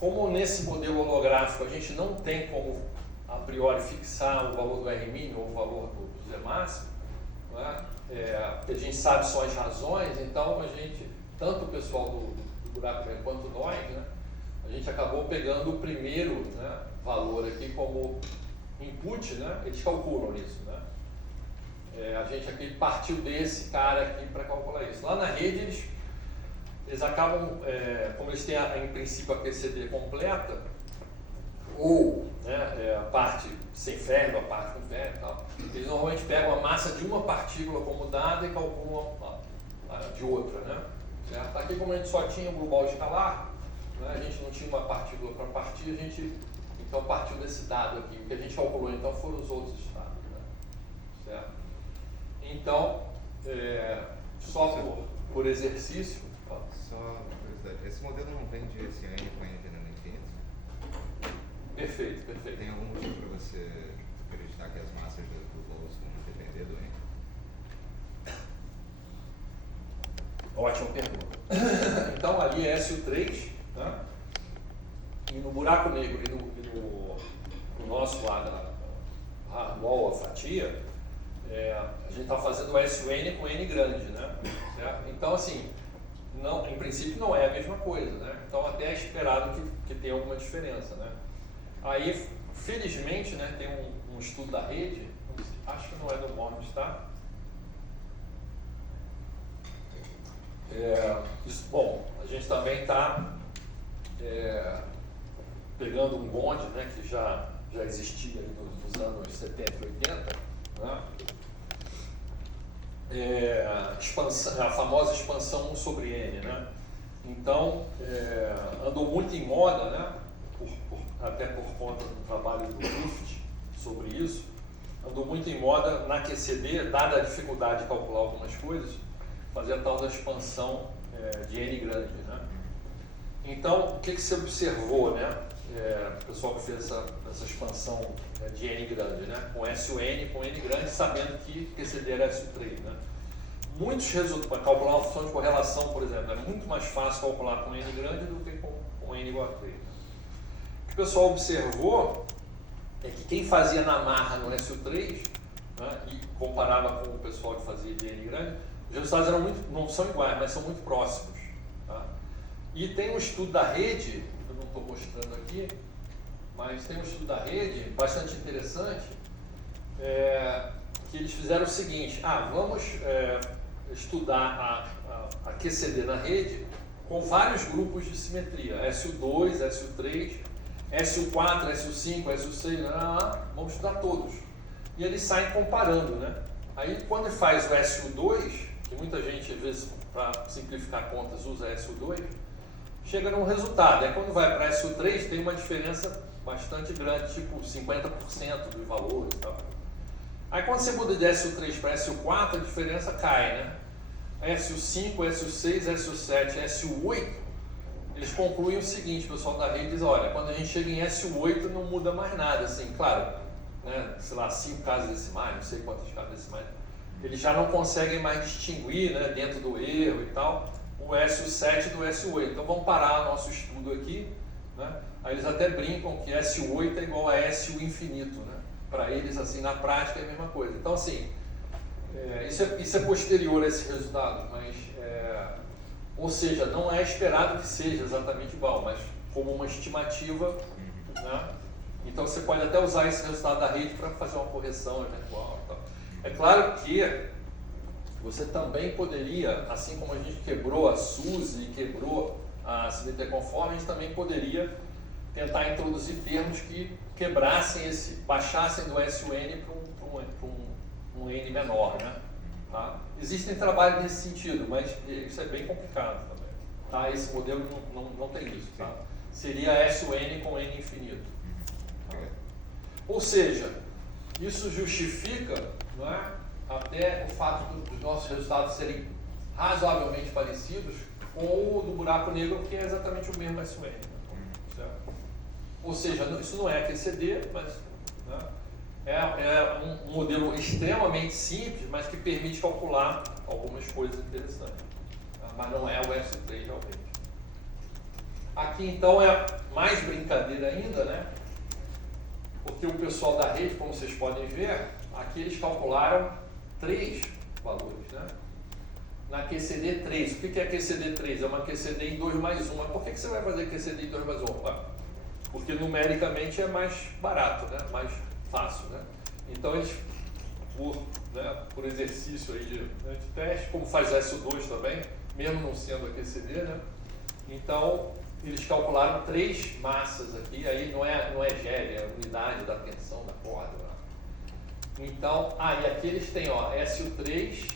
como nesse modelo holográfico a gente não tem como a priori fixar o valor do R-min ou o valor do Z máximo, né? Porque a gente sabe só as razões, então a gente, tanto o pessoal do buraco negro quanto nós, né, a gente acabou pegando o primeiro, né, valor aqui como input, né, eles calculam isso, né? A gente aqui partiu desse cara aqui para calcular isso. Lá na rede eles acabam, como eles têm em princípio a PCD completa, ou, né, a parte sem ferro, a parte com ferro e tal, eles normalmente pegam a massa de uma partícula como dada e calculam a de outra, né? Certo? Aqui, como a gente só tinha um global escalar, né, a gente não tinha uma partícula para partir, a gente então partiu desse dado aqui. O que a gente calculou então foram os outros estados, né? Certo? Então, só por exercício. Só uma curiosidade, esse modelo não vem de SN com N tendendo a infinito? Perfeito, perfeito. Tem algum motivo para você acreditar que as massas do bolso vão depender do N? Ótima pergunta. Então ali é SU3, né? E no buraco negro e no nosso lá da hardwall, a fatia, a gente está fazendo o SUN com N grande, né? Certo? Então assim, não, em princípio não é a mesma coisa, né? Então até é esperado que tenha alguma diferença, né? Aí, felizmente, né, tem um estudo da rede, acho que não é do Morningstar. Bom, a gente também está pegando um bonde, né, que já existia nos anos 70 e 80, né? A famosa expansão 1 sobre N, né? Então, andou muito em moda, né? Até por conta do trabalho do Luft sobre isso, andou muito em moda na QCD, dada a dificuldade de calcular algumas coisas, fazer a tal da expansão de N grande, né? Então, o que se observou, né? O pessoal que fez essa expansão de N grande, né? Com SUN, com N grande, sabendo que QCD era SU3, né? Muitos resultados, para calcular uma função de correlação, por exemplo, é muito mais fácil calcular com N grande do que com N igual a 3. O que o pessoal observou é que quem fazia na marra no SU3, né, e comparava com o pessoal que fazia de N grande, os resultados não são iguais, mas são muito próximos. Tá? E tem um estudo da rede, eu não estou mostrando aqui, mas tem um estudo da rede bastante interessante, que eles fizeram o seguinte: vamos estudar a QCD na rede com vários grupos de simetria, SU2, SU3, SU4, SU5, SU6, vamos estudar todos. E eles saem comparando, né? Aí quando faz o SU2, que muita gente, às vezes, para simplificar contas, usa SU2, chega num resultado. Quando vai para SU3, tem uma diferença bastante grande, tipo 50% dos valores e tal. Aí quando você muda de SU3 para SU4, a diferença cai, né? SU5, SU6, SU7, SU8, eles concluem o seguinte: o pessoal da rede diz, olha, quando a gente chega em SU8 não muda mais nada, assim, claro, né, sei lá, 5 casas decimais, não sei quantas casas decimais, eles já não conseguem mais distinguir, né, dentro do erro e tal, o SU7 do SU8. Então vamos parar nosso estudo aqui, né? Aí eles até brincam que SU8 é igual a SU infinito, né? Para eles, assim, na prática é a mesma coisa. Então, assim, isso é posterior a esse resultado, mas, ou seja, não é esperado que seja exatamente igual, mas como uma estimativa, né, Então você pode até usar esse resultado da rede para fazer uma correção eventual. Então. É claro que você também poderia, assim como a gente quebrou a SUSE e quebrou a simetria conforme, a gente também poderia tentar introduzir termos que quebrassem baixassem do SUN para um N menor, né? Tá? Existem trabalhos nesse sentido, mas isso é bem complicado também. Tá? Esse modelo não tem isso. Tá? Seria SUN com N infinito. Tá? Ou seja, isso justifica, não é, até o fato dos nossos resultados serem razoavelmente parecidos com o do buraco negro, que é exatamente o mesmo SUN. Certo? Ou seja, isso não é QCD, mas, né, é um modelo extremamente simples, mas que permite calcular algumas coisas interessantes. Tá? Mas não é o S3 realmente. Aqui então é mais brincadeira ainda, né? Porque o pessoal da rede, como vocês podem ver, aqui eles calcularam 3 valores, né? Na QCD3. O que é QCD3? É uma QCD em 2 mais 1. Mas por que você vai fazer QCD em 2 mais 1? Porque numericamente é mais barato, né? Mais fácil, né? Então eles, por exercício aí de teste, como faz SO2 também, mesmo não sendo a QCD, né? Então eles calcularam 3 massas aqui, aí não é GeV, é a unidade da tensão da corda. Né? Então, e aqui eles têm, ó, SO3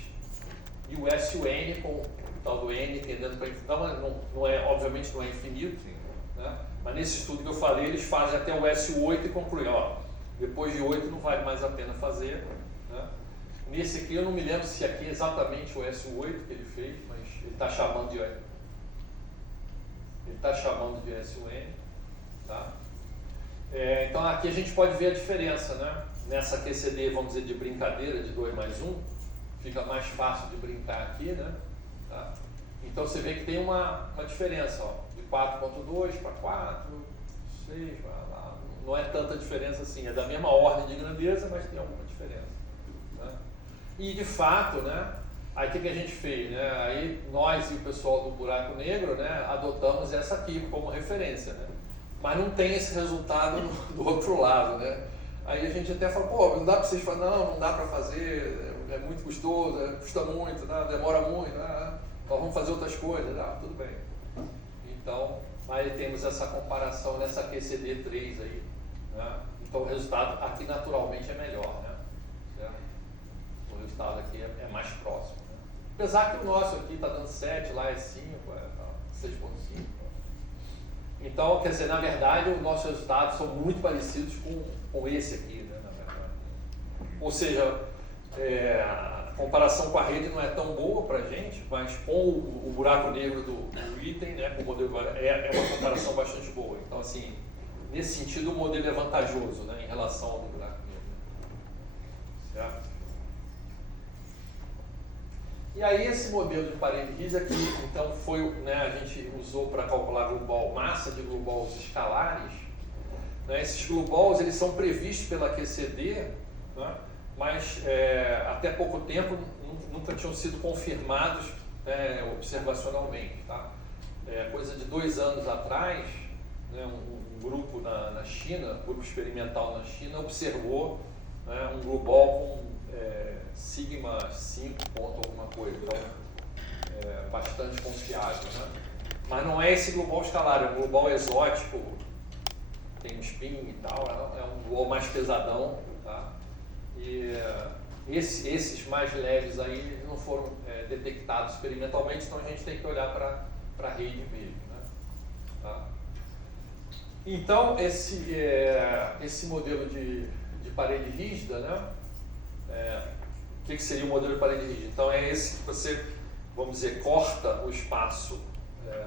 e o SUN com o tal do N tendendo para infinito. Não é, obviamente não é infinito, né? Mas nesse estudo que eu falei, eles fazem até o SU8 e concluem, ó, depois de 8 não vale mais a pena fazer. Né? Nesse aqui eu não me lembro se aqui é exatamente o SU8 que ele fez, mas ele está chamando de SUN. Tá? Então aqui a gente pode ver a diferença, né? Nessa QCD, vamos dizer, de brincadeira, de 2 mais 1, fica mais fácil de brincar aqui, né? Tá? Então você vê que tem uma diferença, ó, de 4.2 para 4, 6, não é tanta diferença assim, é da mesma ordem de grandeza, mas tem alguma diferença. Né? E de fato, né? Aí o que a gente fez? Né? Aí nós e o pessoal do buraco negro, né, adotamos essa aqui como referência, né? Mas não tem esse resultado do outro lado, né? Aí a gente até falou, pô, não dá para vocês falar, não dá para fazer, é muito custoso, custa muito, né? Demora muito, nós vamos fazer outras coisas, tudo bem. Então, aí temos essa comparação nessa QCD3 aí, né? Então o resultado aqui naturalmente é melhor, né? Certo? O resultado aqui é mais próximo. Né? Apesar que o nosso aqui está dando 7, lá é 5, 6.5. Então, quer dizer, na verdade, os nossos resultados são muito parecidos com esse aqui, né, na verdade. Ou seja, a comparação com a rede não é tão boa para a gente, mas com o buraco negro do item, né, com o modelo é uma comparação bastante boa. Então, assim, nesse sentido, o modelo é vantajoso, né, em relação ao do buraco negro. Certo? E aí esse modelo de parede rígida aqui, então foi, né, a gente usou para calcular global, massa de globals escalares. Né, esses globals eles são previstos pela QCD, né, mas até pouco tempo nunca tinham sido confirmados observacionalmente. Tá? Coisa de 2 anos atrás, né, um grupo na China, um grupo experimental na China, observou, né, um global com sigma 5 ponto alguma coisa, então bastante confiável, né? Mas não é esse global escalar, é um global exótico, tem um spin e tal, é um global mais pesadão, tá? E esses mais leves aí não foram detectados experimentalmente, então a gente tem que olhar para a rede mesmo, né? Tá? Então esse modelo de parede rígida, né? O que seria o modelo de parede rígida? Então é esse que você, vamos dizer, corta o espaço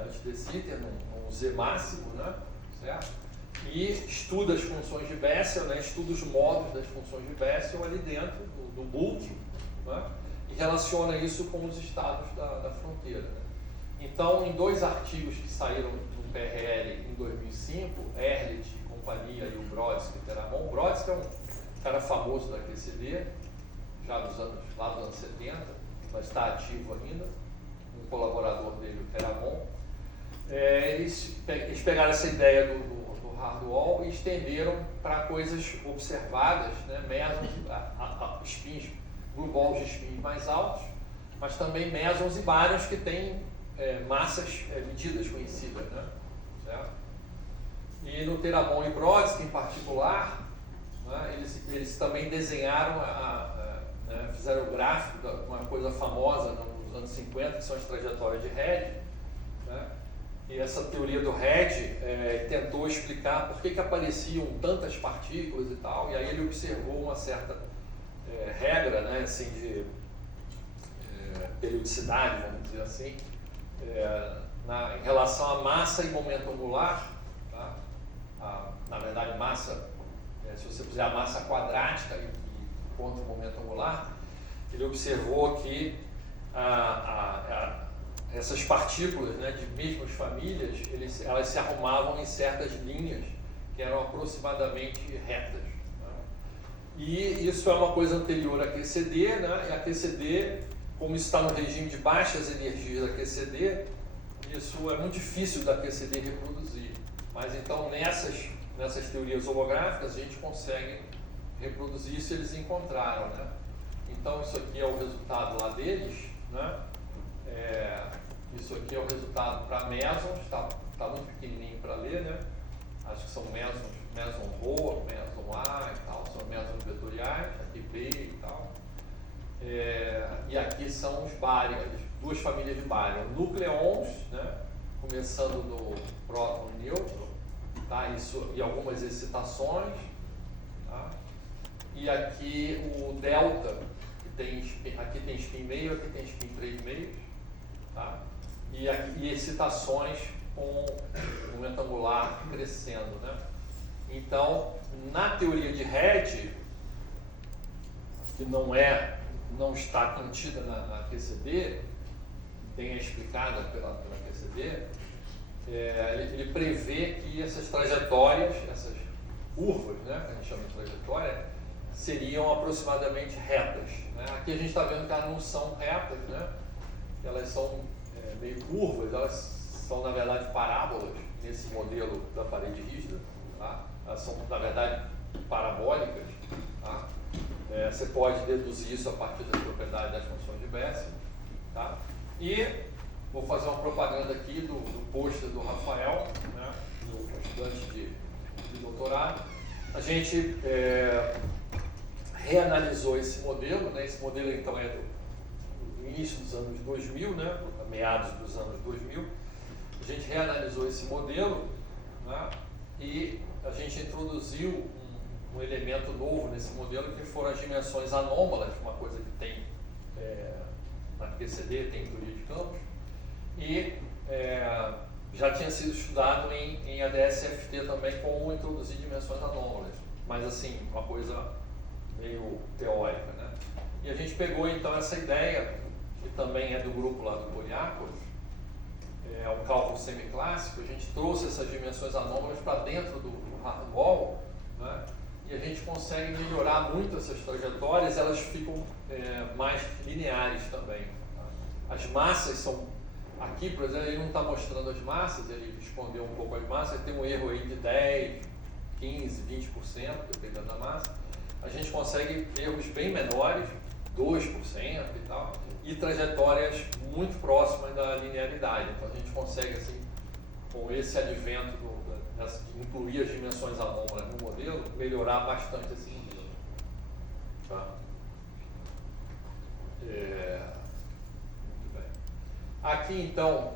antes desse item, num Z máximo, né? Certo? E estuda as funções de Bessel, né? Estuda os modos das funções de Bessel ali dentro do bulk, né? E relaciona isso com os estados da fronteira. Né? Então, em 2 artigos que saíram no PRL em 2005, Ehrlich e companhia e o Brodsky e Teramon. O Brodsky é um cara famoso da QCD, já lá dos anos 70, mas está ativo ainda, um colaborador dele, o Teramon. Eles pegaram essa ideia do hardwall e estenderam para coisas observadas, né, mesons, spins, blue balls de spins mais altos, mas também mesons e baryons que têm massas medidas conhecidas, né, certo? E no Terabon e Brodsky em particular, né, eles também desenharam, né, fizeram o gráfico de uma coisa famosa nos anos 50, que são as trajetórias de Red, né? E essa teoria do Red tentou explicar por que apareciam tantas partículas e tal, e aí ele observou uma certa regra, né, assim, de periodicidade, vamos dizer assim, em relação à massa e momento angular, tá? Na verdade, massa, se você fizer a massa quadrática e contra o momento angular, ele observou que essas partículas, né, de mesmas famílias, elas se arrumavam em certas linhas que eram aproximadamente retas, né? E isso é uma coisa anterior a QCD, né? E a QCD, como isso está no regime de baixas energias da QCD, isso é muito difícil da QCD reproduzir. Mas então nessas teorias holográficas a gente consegue reproduzir isso, eles encontraram, né? Então isso aqui é o resultado lá deles, né? Isso aqui é o resultado para mesons, está muito pequenininho para ler, né? Acho que são meson Rho, meson A e tal, são mesons vetoriais, aqui B e tal. E aqui são os baryons, duas famílias de baryons, núcleons, né? Começando no próton e nêutron, tá? Isso, e algumas excitações, tá? E aqui o delta, aqui tem spin meio, aqui tem spin 3 meios, tá? E excitações com o momento angular crescendo, né? Então, na teoria de Red, que não está contida na QCD, bem explicada pela QCD, ele prevê que essas trajetórias, essas curvas, né, que a gente chama de trajetória, seriam aproximadamente retas, né? Aqui a gente está vendo que elas não são retas, né? Elas são meio curvas, elas são na verdade parábolas nesse modelo da parede rígida, tá? Elas são na verdade parabólicas, tá? Você pode deduzir isso a partir das propriedades das funções de Bessel, tá? E vou fazer uma propaganda aqui do pôster do Rafael, né, do estudante de doutorado. A gente reanalisou esse modelo, né? Esse modelo então é do início dos anos 2000, né? Meados dos anos 2000. A gente reanalisou esse modelo, né? E a gente introduziu um elemento novo nesse modelo, que foram as dimensões anômalas, uma coisa que tem na QCD, tem teoria de campos, e já tinha sido estudado em ADS-FT também, como introduzir dimensões anômalas, mas assim, uma coisa meio teórica, né? E a gente pegou então essa ideia, que também é do grupo lá do Poliápolis, um cálculo semiclássico, a gente trouxe essas dimensões anômalas para dentro do hardwall, né? E a gente consegue melhorar muito essas trajetórias, elas ficam mais lineares também, tá? As massas são, aqui por exemplo, ele não está mostrando as massas, ele escondeu um pouco as massas, tem um erro aí de 10, 15, 20%, dependendo da massa. A gente consegue erros bem menores, 2% e tal, e trajetórias muito próximas da linearidade. Então a gente consegue, assim, com esse advento de incluir as dimensões anômalas no modelo, melhorar bastante esse modelo. Tá? Muito bem. Aqui então,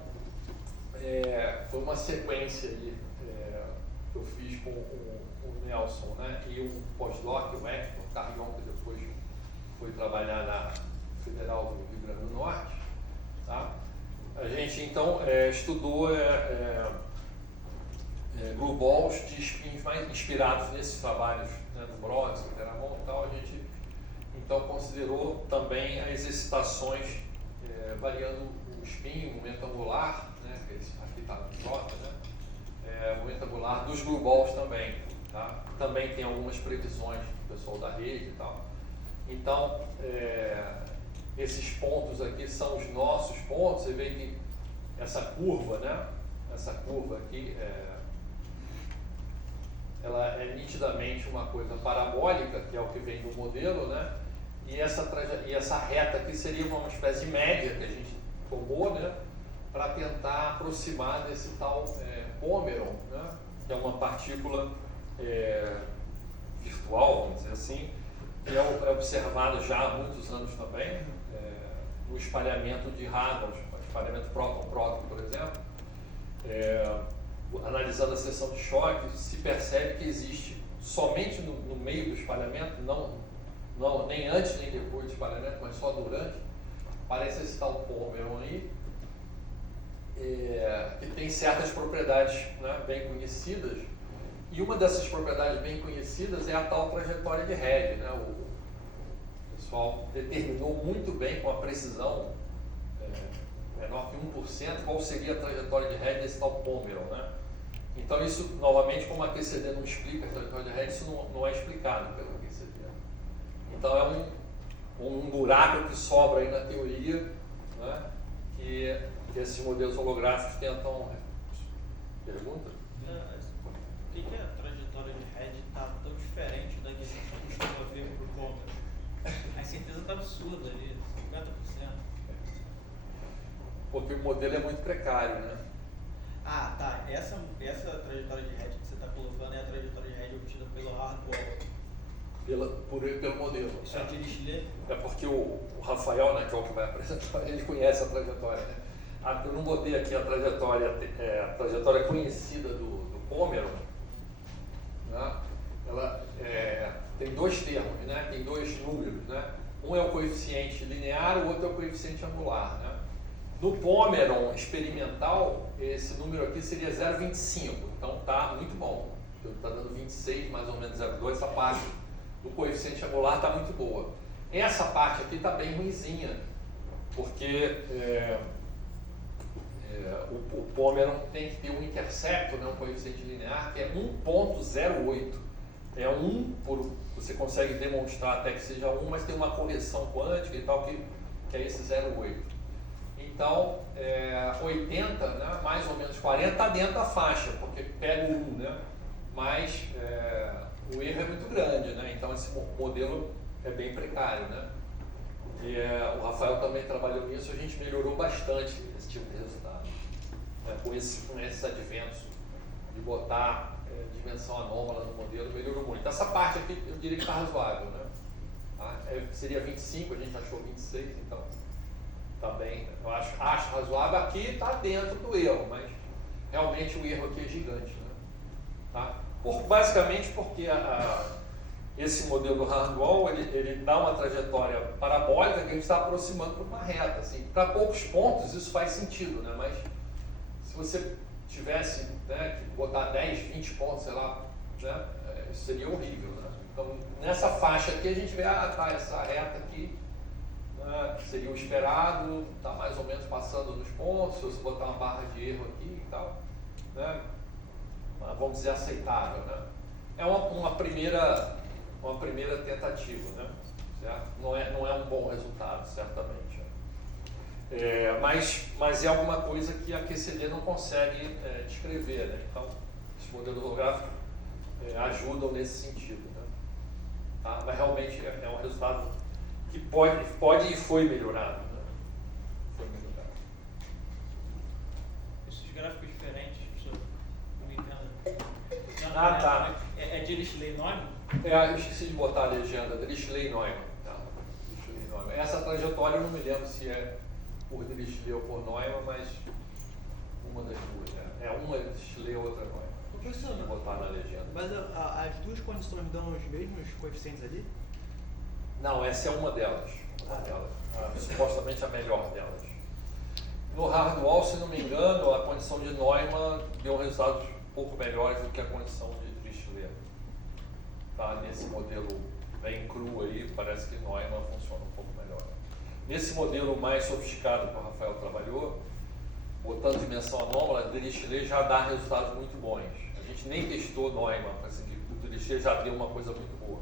foi uma sequência aí, que eu fiz com o Nelson, né, e um pós-doc, o Hector Carrion, que depois foi trabalhar na Federal do Rio Grande do Norte, tá? A gente então estudou blue balls de spins mais inspirados nesses trabalhos, né, do Brodsky, do Terabon e tal. A gente então considerou também as excitações variando o spin, o momento angular, né, que aqui está no J, né, o momento angular dos blue balls também, tá? Também tem algumas previsões do pessoal da rede e tal. Então, esses pontos aqui são os nossos pontos. Você vê que essa curva, né? Essa curva aqui ela é nitidamente uma coisa parabólica, que é o que vem do modelo, né? E essa reta aqui seria uma espécie de média que a gente tomou, né? Para tentar aproximar desse tal Pomeron, né? Que é uma partícula virtual, vamos dizer assim, que é observado já há muitos anos também, no espalhamento de hadrons, espalhamento próton-próton, por exemplo. Analisando a seção de choque, se percebe que existe somente no meio do espalhamento, não nem antes nem depois do espalhamento, mas só durante, parece esse tal Pomeron aí, que tem certas propriedades, né, bem conhecidas, e uma dessas propriedades bem conhecidas é a tal trajetória de Regge, né? O pessoal determinou muito bem, com a precisão menor que 1%, qual seria a trajetória de Regge desse tal Pomeron, né? Então isso, novamente, como a QCD não explica a trajetória de Regge, isso não é explicado pelo QCD. Então é um buraco que sobra aí na teoria, né? Que esses modelos holográficos tentam... Pergunta? Por que a trajetória de Regge está tão diferente da que a gente costuma ver para o Pomeron? A incerteza está absurda ali, 50%. Porque o modelo é muito precário, né? Ah, tá. Essa trajetória de Regge que você está colocando é a trajetória de Regge obtida pelo Hardwell. Pelo modelo. Isso é de Dirichlet? É porque o Rafael, né, que é o que vai apresentar, ele conhece a trajetória, né? Eu não botei aqui a trajetória conhecida do Pomeron, né? Ela tem dois termos, né? Tem dois números, né? Um é o coeficiente linear, o outro é o coeficiente angular, né? No Pomeron experimental, esse número aqui seria 0,25, então está muito bom. Está dando 26, mais ou menos 0,2, essa parte do coeficiente angular está muito boa. Essa parte aqui está bem ruinzinha, porque o Pomeron tem que ter um intercepto, né, um coeficiente linear, que é 1,08. É 1, você consegue demonstrar até que seja 1, mas tem uma correção quântica e tal, que é esse 0,8. Então, 80, né, mais ou menos 40, está dentro da faixa, porque pega o 1, né? Mas o erro é muito grande, né? Então esse modelo é bem precário, né? E o Rafael também trabalhou nisso, a gente melhorou bastante esse tipo de resultado, né? Com esses adventos de botar dimensão anômala no modelo, melhorou muito. Essa parte aqui eu diria que está razoável, né? Seria 25, a gente achou 26, então está bem, eu acho razoável. Aqui está dentro do erro, mas realmente o erro aqui é gigante, né? Tá? Basicamente porque esse modelo do Hardwell, ele dá uma trajetória parabólica que a gente está aproximando para uma reta. Assim. Para poucos pontos isso faz sentido, né? Mas se você tivesse, né, que botar 10, 20 pontos, sei lá, né, isso seria horrível, né? Então nessa faixa aqui a gente vê tá, essa reta aqui, né, seria o esperado, está mais ou menos passando nos pontos, se você botar uma barra de erro aqui e tal, né? Vamos dizer, aceitável, né? É uma primeira tentativa, né? Certo? Não é um bom resultado, certamente. Mas é alguma coisa que a QCD não consegue descrever, né? Então, esses modelos holográficos ajudam nesse sentido, né? Tá? Mas realmente é um resultado que pode e foi melhorado, né? Foi melhorado. Esses gráficos diferentes, não me entendo. Tá. É Dirichlet-Neumann? Eu esqueci de botar a legenda, Dirichlet-Neumann. Tá? Dirichlet-Neumann. Essa trajetória eu não me lembro se é por Dirichlet ou por Neumann, mas uma das duas. Né? Uma é Dirichlet, outra é Neumann. Professor, Esqueci de botar na legenda. mas as duas condições dão os mesmos coeficientes ali? Não, essa é uma delas. Supostamente a melhor delas. No Hardwell, se não me engano, a condição de Neumann deu resultados um pouco melhores do que a condição de Dirichlet. Tá? Nesse modelo bem cru aí, parece que Neumann funciona um pouco melhor. Nesse modelo mais sofisticado que o Rafael trabalhou, botando dimensão anômala, Dirichlet já dá resultados muito bons. A gente nem testou Neumann, assim, que o Dirichlet já deu uma coisa muito boa.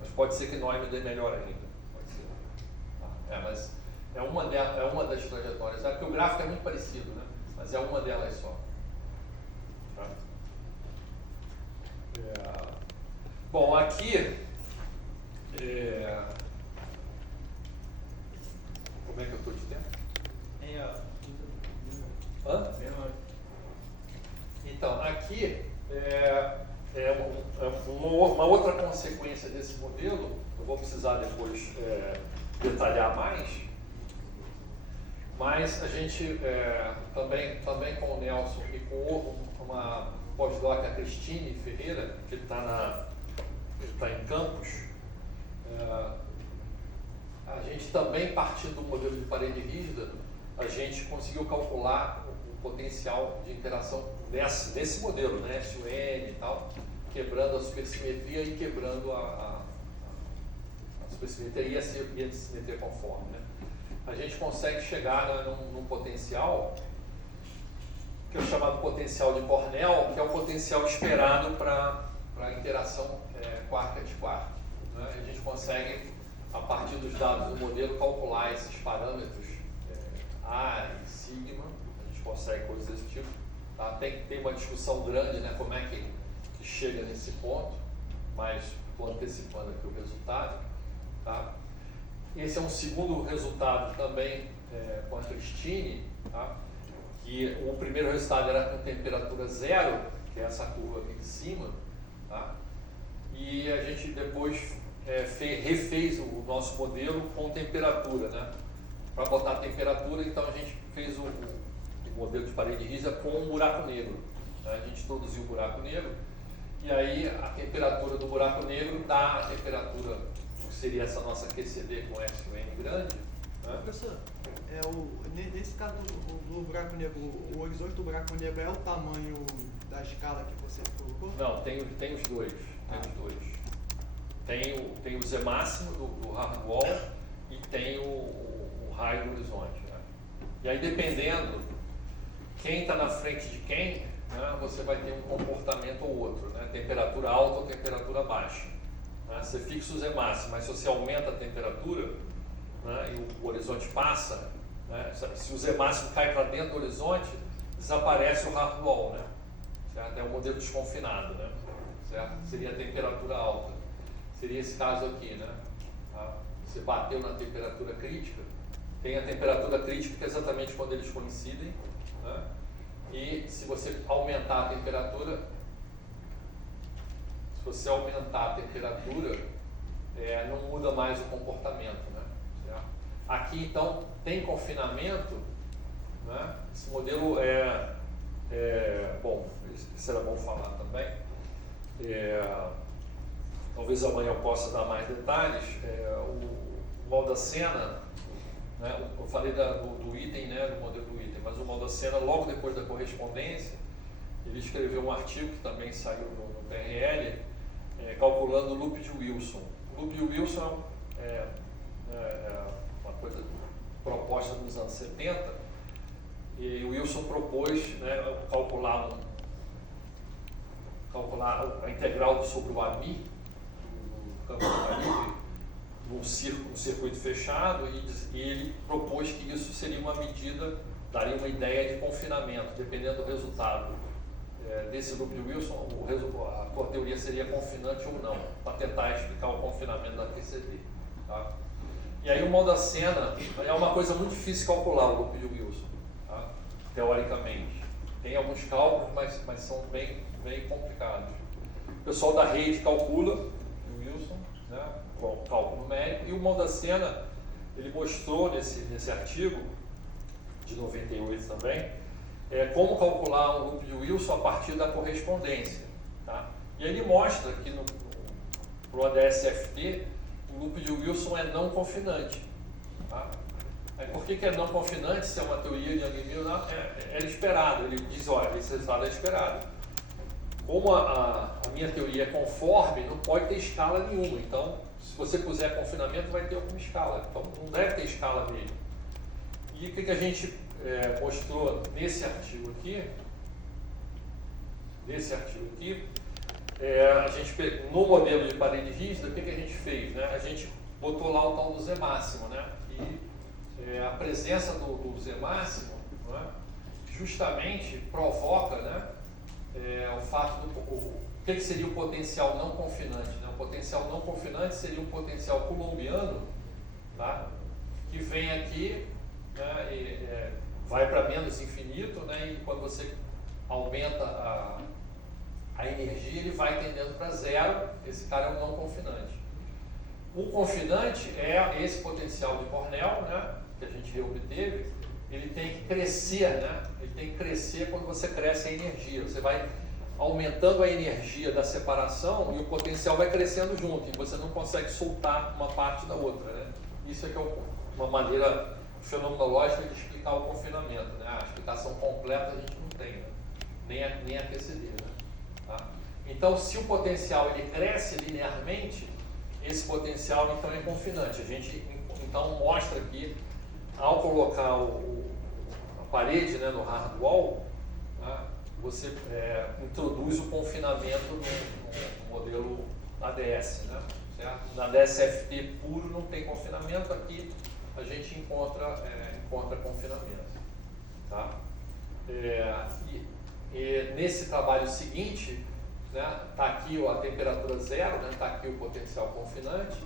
Mas pode ser que Neumann dê melhor ainda. Pode ser. Tá? Mas é uma das trajetórias. Porque o gráfico é muito parecido, né? Mas é uma delas só. Tá? Bom, aqui, como é que eu estou de tempo? Hã? Então, aqui uma outra consequência desse modelo, eu vou precisar depois detalhar mais, mas a gente também com o Nelson e com uma pós-doc, a Cristine Ferreira, que ele está em Campos, a gente também, partindo do modelo de parede rígida, a gente conseguiu calcular o potencial de interação nesse modelo, né, SUN e tal, quebrando a supersimetria e quebrando a supersimetria e a simetria conforme. Né? A gente consegue chegar num potencial que é o chamado potencial de Cornell, que é o potencial esperado para a interação quark-quark. Né? A gente consegue, a partir dos dados do modelo, calcular esses parâmetros A e sigma, a gente consegue coisas desse tipo. Tá? Tem uma discussão grande, né, como é que chega nesse ponto, mas estou antecipando aqui o resultado. Tá? Esse é um segundo resultado também com a Cristine, tá? Que o primeiro resultado era com temperatura zero, que é essa curva aqui de cima, tá? E a gente depois refez o nosso modelo com temperatura, né? Para botar a temperatura, então a gente fez o modelo de parede rígida com um buraco negro. Né? A gente introduziu o buraco negro e aí a temperatura do buraco negro dá a temperatura, que seria essa nossa QCD com SUN grande. Né? Professor, nesse caso do buraco negro, o horizonte do buraco negro é o tamanho da escala que você colocou? Não, tem os dois. Tem o Z máximo do hardwall e tem o raio do horizonte. Né? E aí, dependendo quem está na frente de quem, né, você vai ter um comportamento ou outro, né? Temperatura alta ou temperatura baixa. Né? Você fixa o Z máximo, mas se você aumenta a temperatura, né, e o horizonte passa, né, se o Z máximo cai para dentro do horizonte, desaparece o hardwall, né? Certo? É um modelo desconfinado, né? Certo? Seria a temperatura alta. Seria esse caso aqui, né? Tá? Você bateu na temperatura crítica, tem a temperatura crítica que é exatamente quando eles coincidem, né? E se você aumentar a temperatura, não muda mais o comportamento, né? Certo? Aqui então tem confinamento, né? Esse modelo bom, isso era bom falar também. Talvez amanhã eu possa dar mais detalhes. O Maldacena, né? Eu falei do item, né? Do modelo do item, mas o Maldacena, logo depois da correspondência, ele escreveu um artigo que também saiu no PRL, calculando o loop de Wilson. O loop de Wilson é uma coisa proposta nos anos 70, e o Wilson propôs, né, calcular a integral sobre o AMI, do campo livre, num circuito fechado, e ele propôs que isso seria uma medida, daria uma ideia de confinamento, dependendo do resultado desse loop de Wilson, a tua teoria seria confinante ou não, para tentar explicar o confinamento da QCD. Tá? E aí o Maldacena é uma coisa muito difícil calcular o loop de Wilson, tá? Teoricamente. Tem alguns cálculos, mas são bem complicados. O pessoal da rede calcula o Wilson, né, com o cálculo numérico, e o Maldacena, ele mostrou nesse artigo, de 98 também, como calcular um loop de Wilson a partir da correspondência. Tá? E ele mostra que para o ADS-FT, o loop de Wilson é não confinante. Tá? Por que é não confinante? Se é uma teoria de Young-Mills, é esperado. Ele diz, olha, esse resultado é esperado. Como a minha teoria é conforme, não pode ter escala nenhuma. Então, se você puser confinamento, vai ter alguma escala. Então, não deve ter escala mesmo. E o que a gente mostrou nesse artigo aqui? A gente, no modelo de parede rígida, o que a gente fez? Né? A gente botou lá o tal do Z máximo, né? E a presença do Z máximo, né, justamente provoca, né, o fato O que seria o potencial não confinante? Né? O potencial não confinante seria um potencial coulombiano, tá? Que vem aqui, né, vai para menos infinito, né, e quando você aumenta a energia, ele vai tendendo para zero. Esse cara é um não confinante. O confinante é esse potencial de Cornell, né, que a gente obteve. Ele tem que crescer, né? Ele tem que crescer quando você cresce a energia. Você vai aumentando a energia da separação e o potencial vai crescendo junto, e você não consegue soltar uma parte da outra, né? Isso é que é uma maneira fenomenológica de explicar o confinamento, né? A explicação completa a gente não tem, né? nem a TCD, né? Tá? Então, se o potencial ele cresce linearmente, esse potencial então é confinante. A gente então mostra aqui, ao colocar a parede, né, no hardwall, tá? Você introduz o confinamento no modelo ADS, né? Certo? Na DSFT puro não tem confinamento, aqui a gente encontra confinamento. Tá? E nesse trabalho seguinte, né, tá aqui a temperatura zero, né, tá aqui o potencial confinante,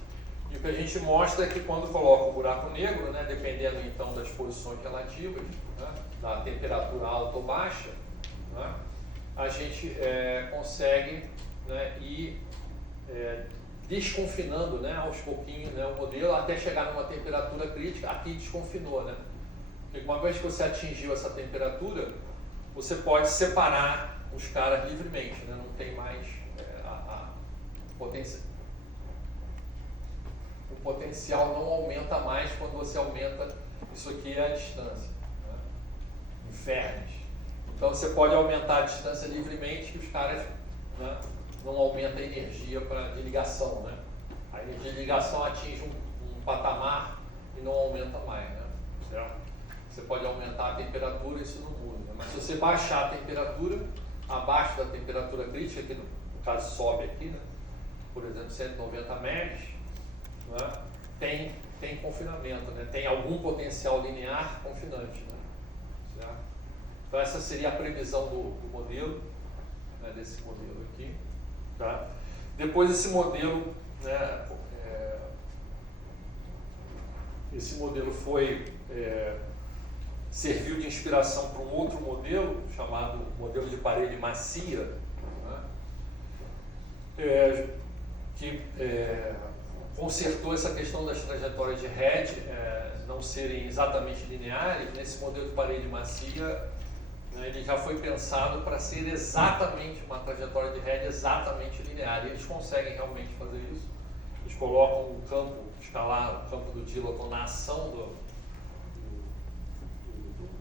e o que a gente mostra é que quando coloca o buraco negro, né, dependendo então das posições relativas, né, da temperatura alta ou baixa, né, a gente consegue, né, ir desconfinando, né, aos pouquinhos, né, o modelo até chegar numa temperatura crítica. Aqui desconfinou, né? Porque uma vez que você atingiu essa temperatura, você pode separar os caras livremente, né? Não tem mais potência. O potencial não aumenta mais quando você aumenta. Isso aqui é a distância, né? Infernos. Então você pode aumentar a distância livremente, que os caras, né, não aumentam a energia de ligação, né? A energia de ligação atinge um patamar e não aumenta mais, né? Certo? Você pode aumentar a temperatura, isso não muda, né? Mas se você baixar a temperatura abaixo da temperatura crítica, que no caso sobe aqui, né? Por exemplo, 190 MeV, né? Tem confinamento, né? Tem algum potencial linear confinante, né? Certo? Então essa seria a previsão do modelo, né, desse modelo aqui. Tá? Depois esse modelo, né, esse modelo serviu de inspiração para um outro modelo, chamado modelo de parede macia, né, que consertou essa questão das trajetórias de Red não serem exatamente lineares. Nesse modelo de parede macia, ele já foi pensado para ser exatamente uma trajetória de Red exatamente linear, e eles conseguem realmente fazer isso. Eles colocam o campo escalar, o campo do Dilaton na ação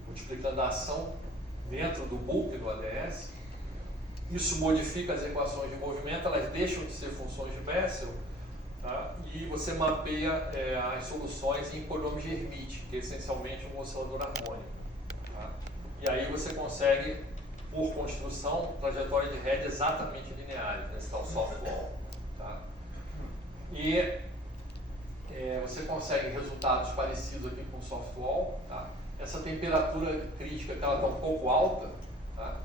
multiplicando a ação dentro do bulk do ADS. Isso modifica as equações de movimento, elas deixam de ser funções de Bessel, tá? E você mapeia as soluções em polinomes de Hermite, que é essencialmente um oscilador harmônico. Tá? E aí você consegue, por construção, trajetória de Red exatamente lineares, nesse tal soft wall. Tá? E você consegue resultados parecidos aqui com o soft wall. Tá? Essa temperatura crítica, que ela está um pouco alta, tá?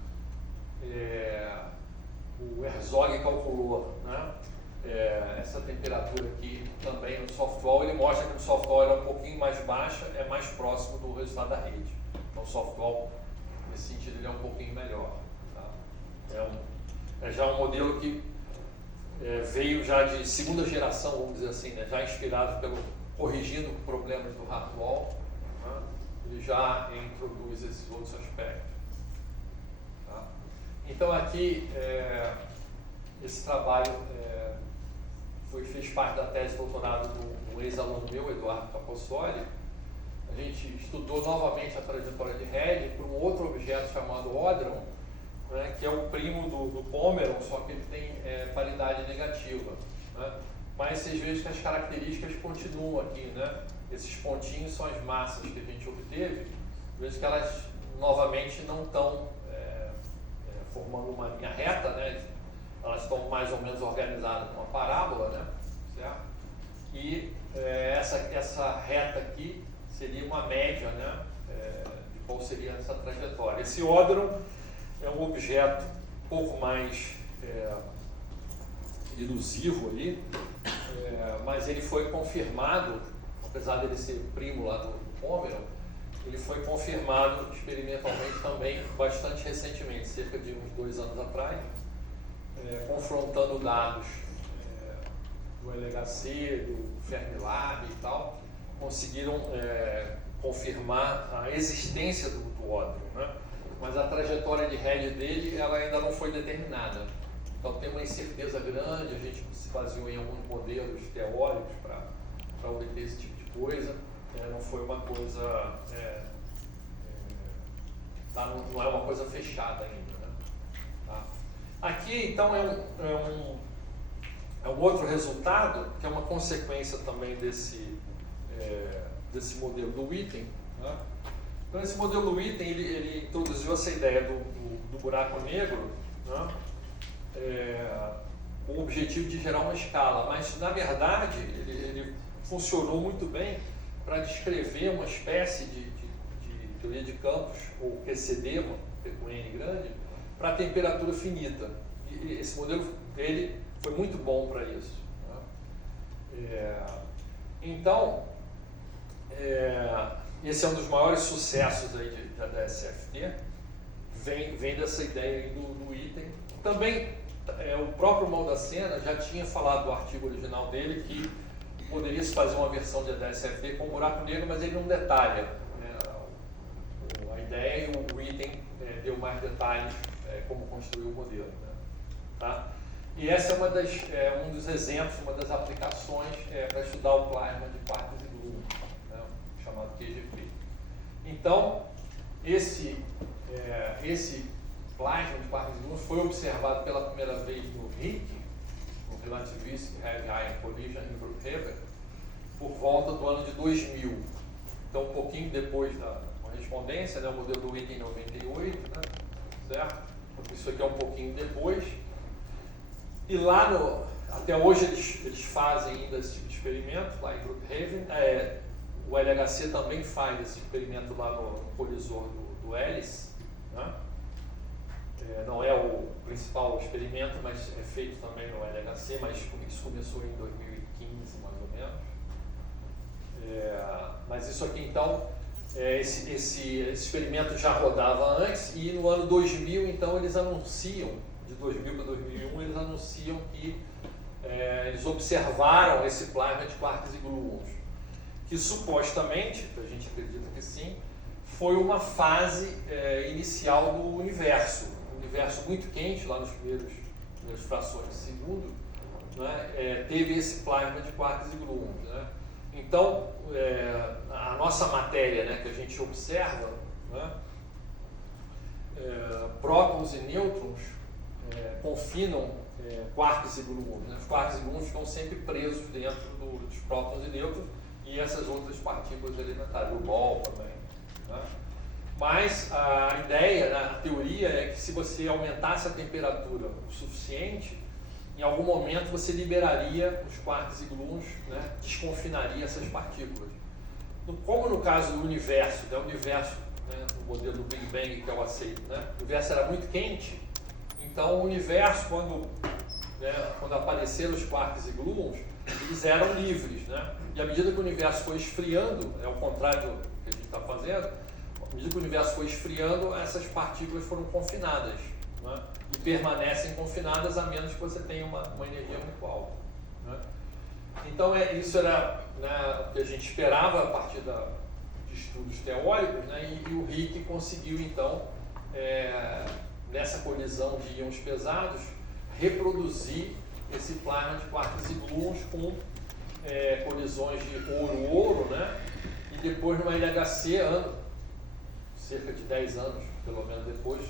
O Herzog calculou, né? Essa temperatura aqui também no soft wall. Ele mostra que o soft wall é um pouquinho mais baixa, é mais próximo do resultado da rede. Então o soft wall, nesse sentido, ele é um pouquinho melhor. Tá? É já um modelo que veio já de segunda geração, vamos dizer assim, né? Já inspirado corrigindo problemas do hardwall, né? Ele já introduz esses outros aspectos. Tá? Então aqui, esse trabalho fez parte da tese de doutorado do ex-aluno meu, Eduardo Capossoli. A gente estudou novamente a trajetória de Red por um outro objeto chamado Odron, né, que é o primo do Pomeron, só que ele tem paridade negativa. Né? Mas vocês vejam que as características continuam aqui, né? Esses pontinhos são as massas que a gente obteve, veja que elas novamente não estão formando uma linha reta, né? Elas estão mais ou menos organizadas numa parábola, né? Certo? E essa reta aqui seria uma média, né? De qual seria essa trajetória. Esse Odron é um objeto um pouco mais elusivo ali, mas ele foi confirmado, apesar dele ser primo lá do Pomeroy, ele foi confirmado experimentalmente também bastante recentemente, cerca de uns 2 anos atrás, confrontando dados do LHC, do Fermilab e tal, conseguiram confirmar a existência do ódio, né? Mas a trajetória de RED dele ela ainda não foi determinada. Então tem uma incerteza grande, a gente se baseou em alguns modelos teóricos para obter esse tipo de coisa. Não foi uma coisa, não é uma coisa fechada ainda, né? Tá? Aqui então é um outro resultado, que é uma consequência também desse modelo do Witten, né? Então esse modelo do Witten, ele introduziu essa ideia do buraco negro, né? Com o objetivo de gerar uma escala, mas na verdade ele funcionou muito bem para descrever uma espécie de teoria de campos, ou QCD, com N grande, para temperatura finita. E esse modelo ele foi muito bom para isso, né? Então, esse é um dos maiores sucessos aí da DSFT, vem dessa ideia aí do Witten. Também o próprio Maldacena já tinha falado do artigo original dele que poderia se fazer uma versão de DSFT com buraco negro, mas ele não detalha, né, a ideia, e o Witten deu mais detalhes como construir o modelo, né? Tá? E essa é um dos exemplos, uma das aplicações para estudar o plasma de quartos e gluons, né, chamado QGP. Então, esse plasma de quartos e gluons foi observado pela primeira vez no RHIC, no Relativistic Heavy Ion Collision em Brookhaven, por volta do ano de 2000. Então, um pouquinho depois da correspondência, né, o modelo do Witten em 98, né, certo? Isso aqui é um pouquinho depois. E lá, até hoje, eles fazem ainda esse tipo de experimento, lá em Brookhaven. O LHC também faz esse experimento lá no colisor do Hélice, né? Não é o principal experimento, mas é feito também no LHC, mas isso começou em 2015, mais ou menos. Mas isso aqui, então, esse experimento já rodava antes, e no ano 2000, então, eles anunciam, de 2000 para 2001, eles anunciam que eles observaram esse plasma de quarks e gluons, que supostamente, a gente acredita que sim, foi uma fase inicial do universo. Um universo muito quente, lá nas primeiras frações de segundo, né, teve esse plasma de quarks e gluons, né? Então, a nossa matéria, né, que a gente observa, né, prótons e nêutrons confinam quarks e gluons, né? Os quarks e gluons ficam sempre presos dentro dos prótons e nêutrons e essas outras partículas elementares, o Bol também, né? Mas a ideia, né, a teoria é que se você aumentasse a temperatura o suficiente, em algum momento você liberaria os quarks e gluons, né, desconfinaria essas partículas. Como no caso do universo, né, no modelo do Big Bang que eu aceito, né, o universo era muito quente, então o universo, quando apareceram os quarks e gluons, eles eram livres, né? E à medida que o universo foi esfriando, ao contrário do que a gente está fazendo, à medida que o universo foi esfriando, essas partículas foram confinadas, né? E permanecem confinadas a menos que você tenha uma energia muito alta, né? Então isso era, né, o que a gente esperava a partir de estudos teóricos, né? E o RHIC conseguiu então, nessa colisão de íons pesados, reproduzir esse plasma de quarks e gluons com colisões de ouro-ouro, né? E depois no LHC, cerca de 10 anos, pelo menos depois,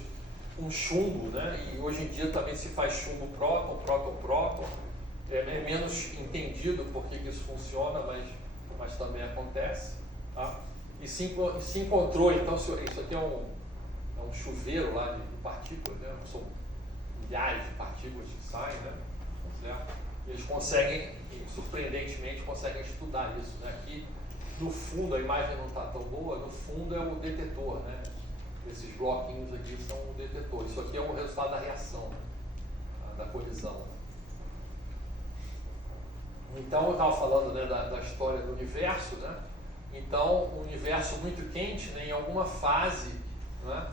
um chumbo, né? E hoje em dia também se faz chumbo próton, próton-próton. É menos entendido por que isso funciona, mas também acontece, tá? E se encontrou, então, isso aqui é um chuveiro lá de partículas, né? São milhares de partículas que saem, né? Certo? Eles conseguem, surpreendentemente, estudar isso, né? Aqui, no fundo, a imagem não está tão boa, no fundo é o detetor, né? Esses bloquinhos aqui são o detetor. Isso aqui é o resultado da reação, né? Da colisão. Então, eu estava falando, né, da história do universo, né? Então, o universo muito quente, né, em alguma fase, né,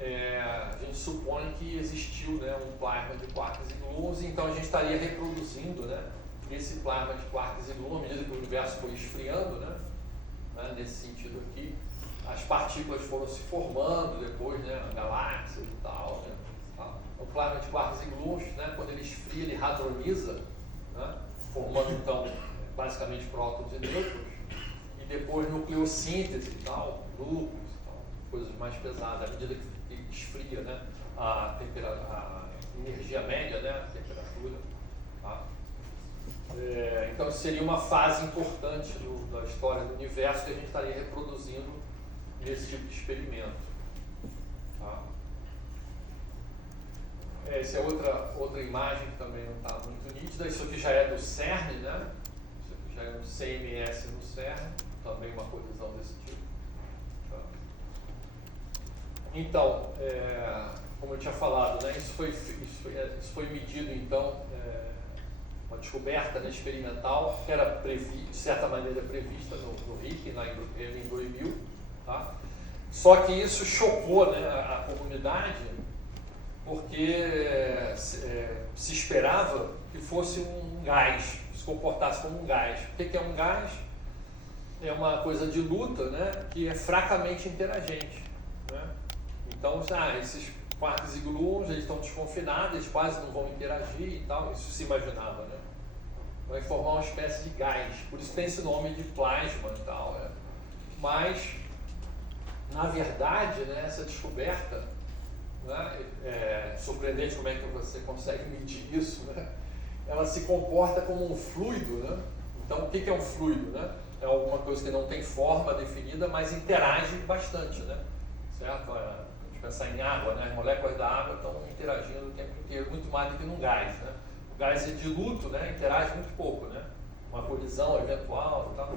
a gente supõe que existiu, né, um plasma de quarks e gluons, então a gente estaria reproduzindo, né, esse plasma de quarks e gluons à medida que o universo foi esfriando, né, nesse sentido aqui. As partículas foram se formando depois, né, galáxias e tal, né. O plasma de quarks e gluons, né, quando ele esfria, ele hadroniza, né, formando então basicamente prótons e nêutrons, e depois nucleossíntese e tal, núcleos e tal, coisas mais pesadas, à medida que esfria, né, a energia média, né, a temperatura. Tá? Então seria uma fase importante da história do universo que a gente estaria reproduzindo nesse tipo de experimento. Tá? Essa é outra imagem que também não está muito nítida. Isso aqui já é do CERN, né? Isso aqui já é um CMS no CERN, também uma colisão desse tipo. Tá? Então, como eu tinha falado, né? Isso foi medido, então, uma descoberta, né, experimental, que era de certa maneira prevista no RIC, em 2000. Tá? Só que isso chocou, né, a comunidade, porque se esperava que fosse um gás, se comportasse como um gás. O que é um gás? É uma coisa diluta, né, que é fracamente interagente. Né? Então, esses quarks e gluons, eles estão desconfinados, eles quase não vão interagir e tal, isso se imaginava, né? Vai formar uma espécie de gás, por isso tem esse nome de plasma e tal. Né? Mas, na verdade, né, essa descoberta, né, surpreendente como é que você consegue medir isso, né? Ela se comporta como um fluido, né? Então, o que é um fluido? Né? É alguma coisa que não tem forma definida, mas interage bastante, né? Certo? A gente pensar em água, né? As moléculas da água estão interagindo o tempo inteiro, muito mais do que num gás, né? O gás é diluto, né? Interage muito pouco, né? Uma colisão eventual e tal.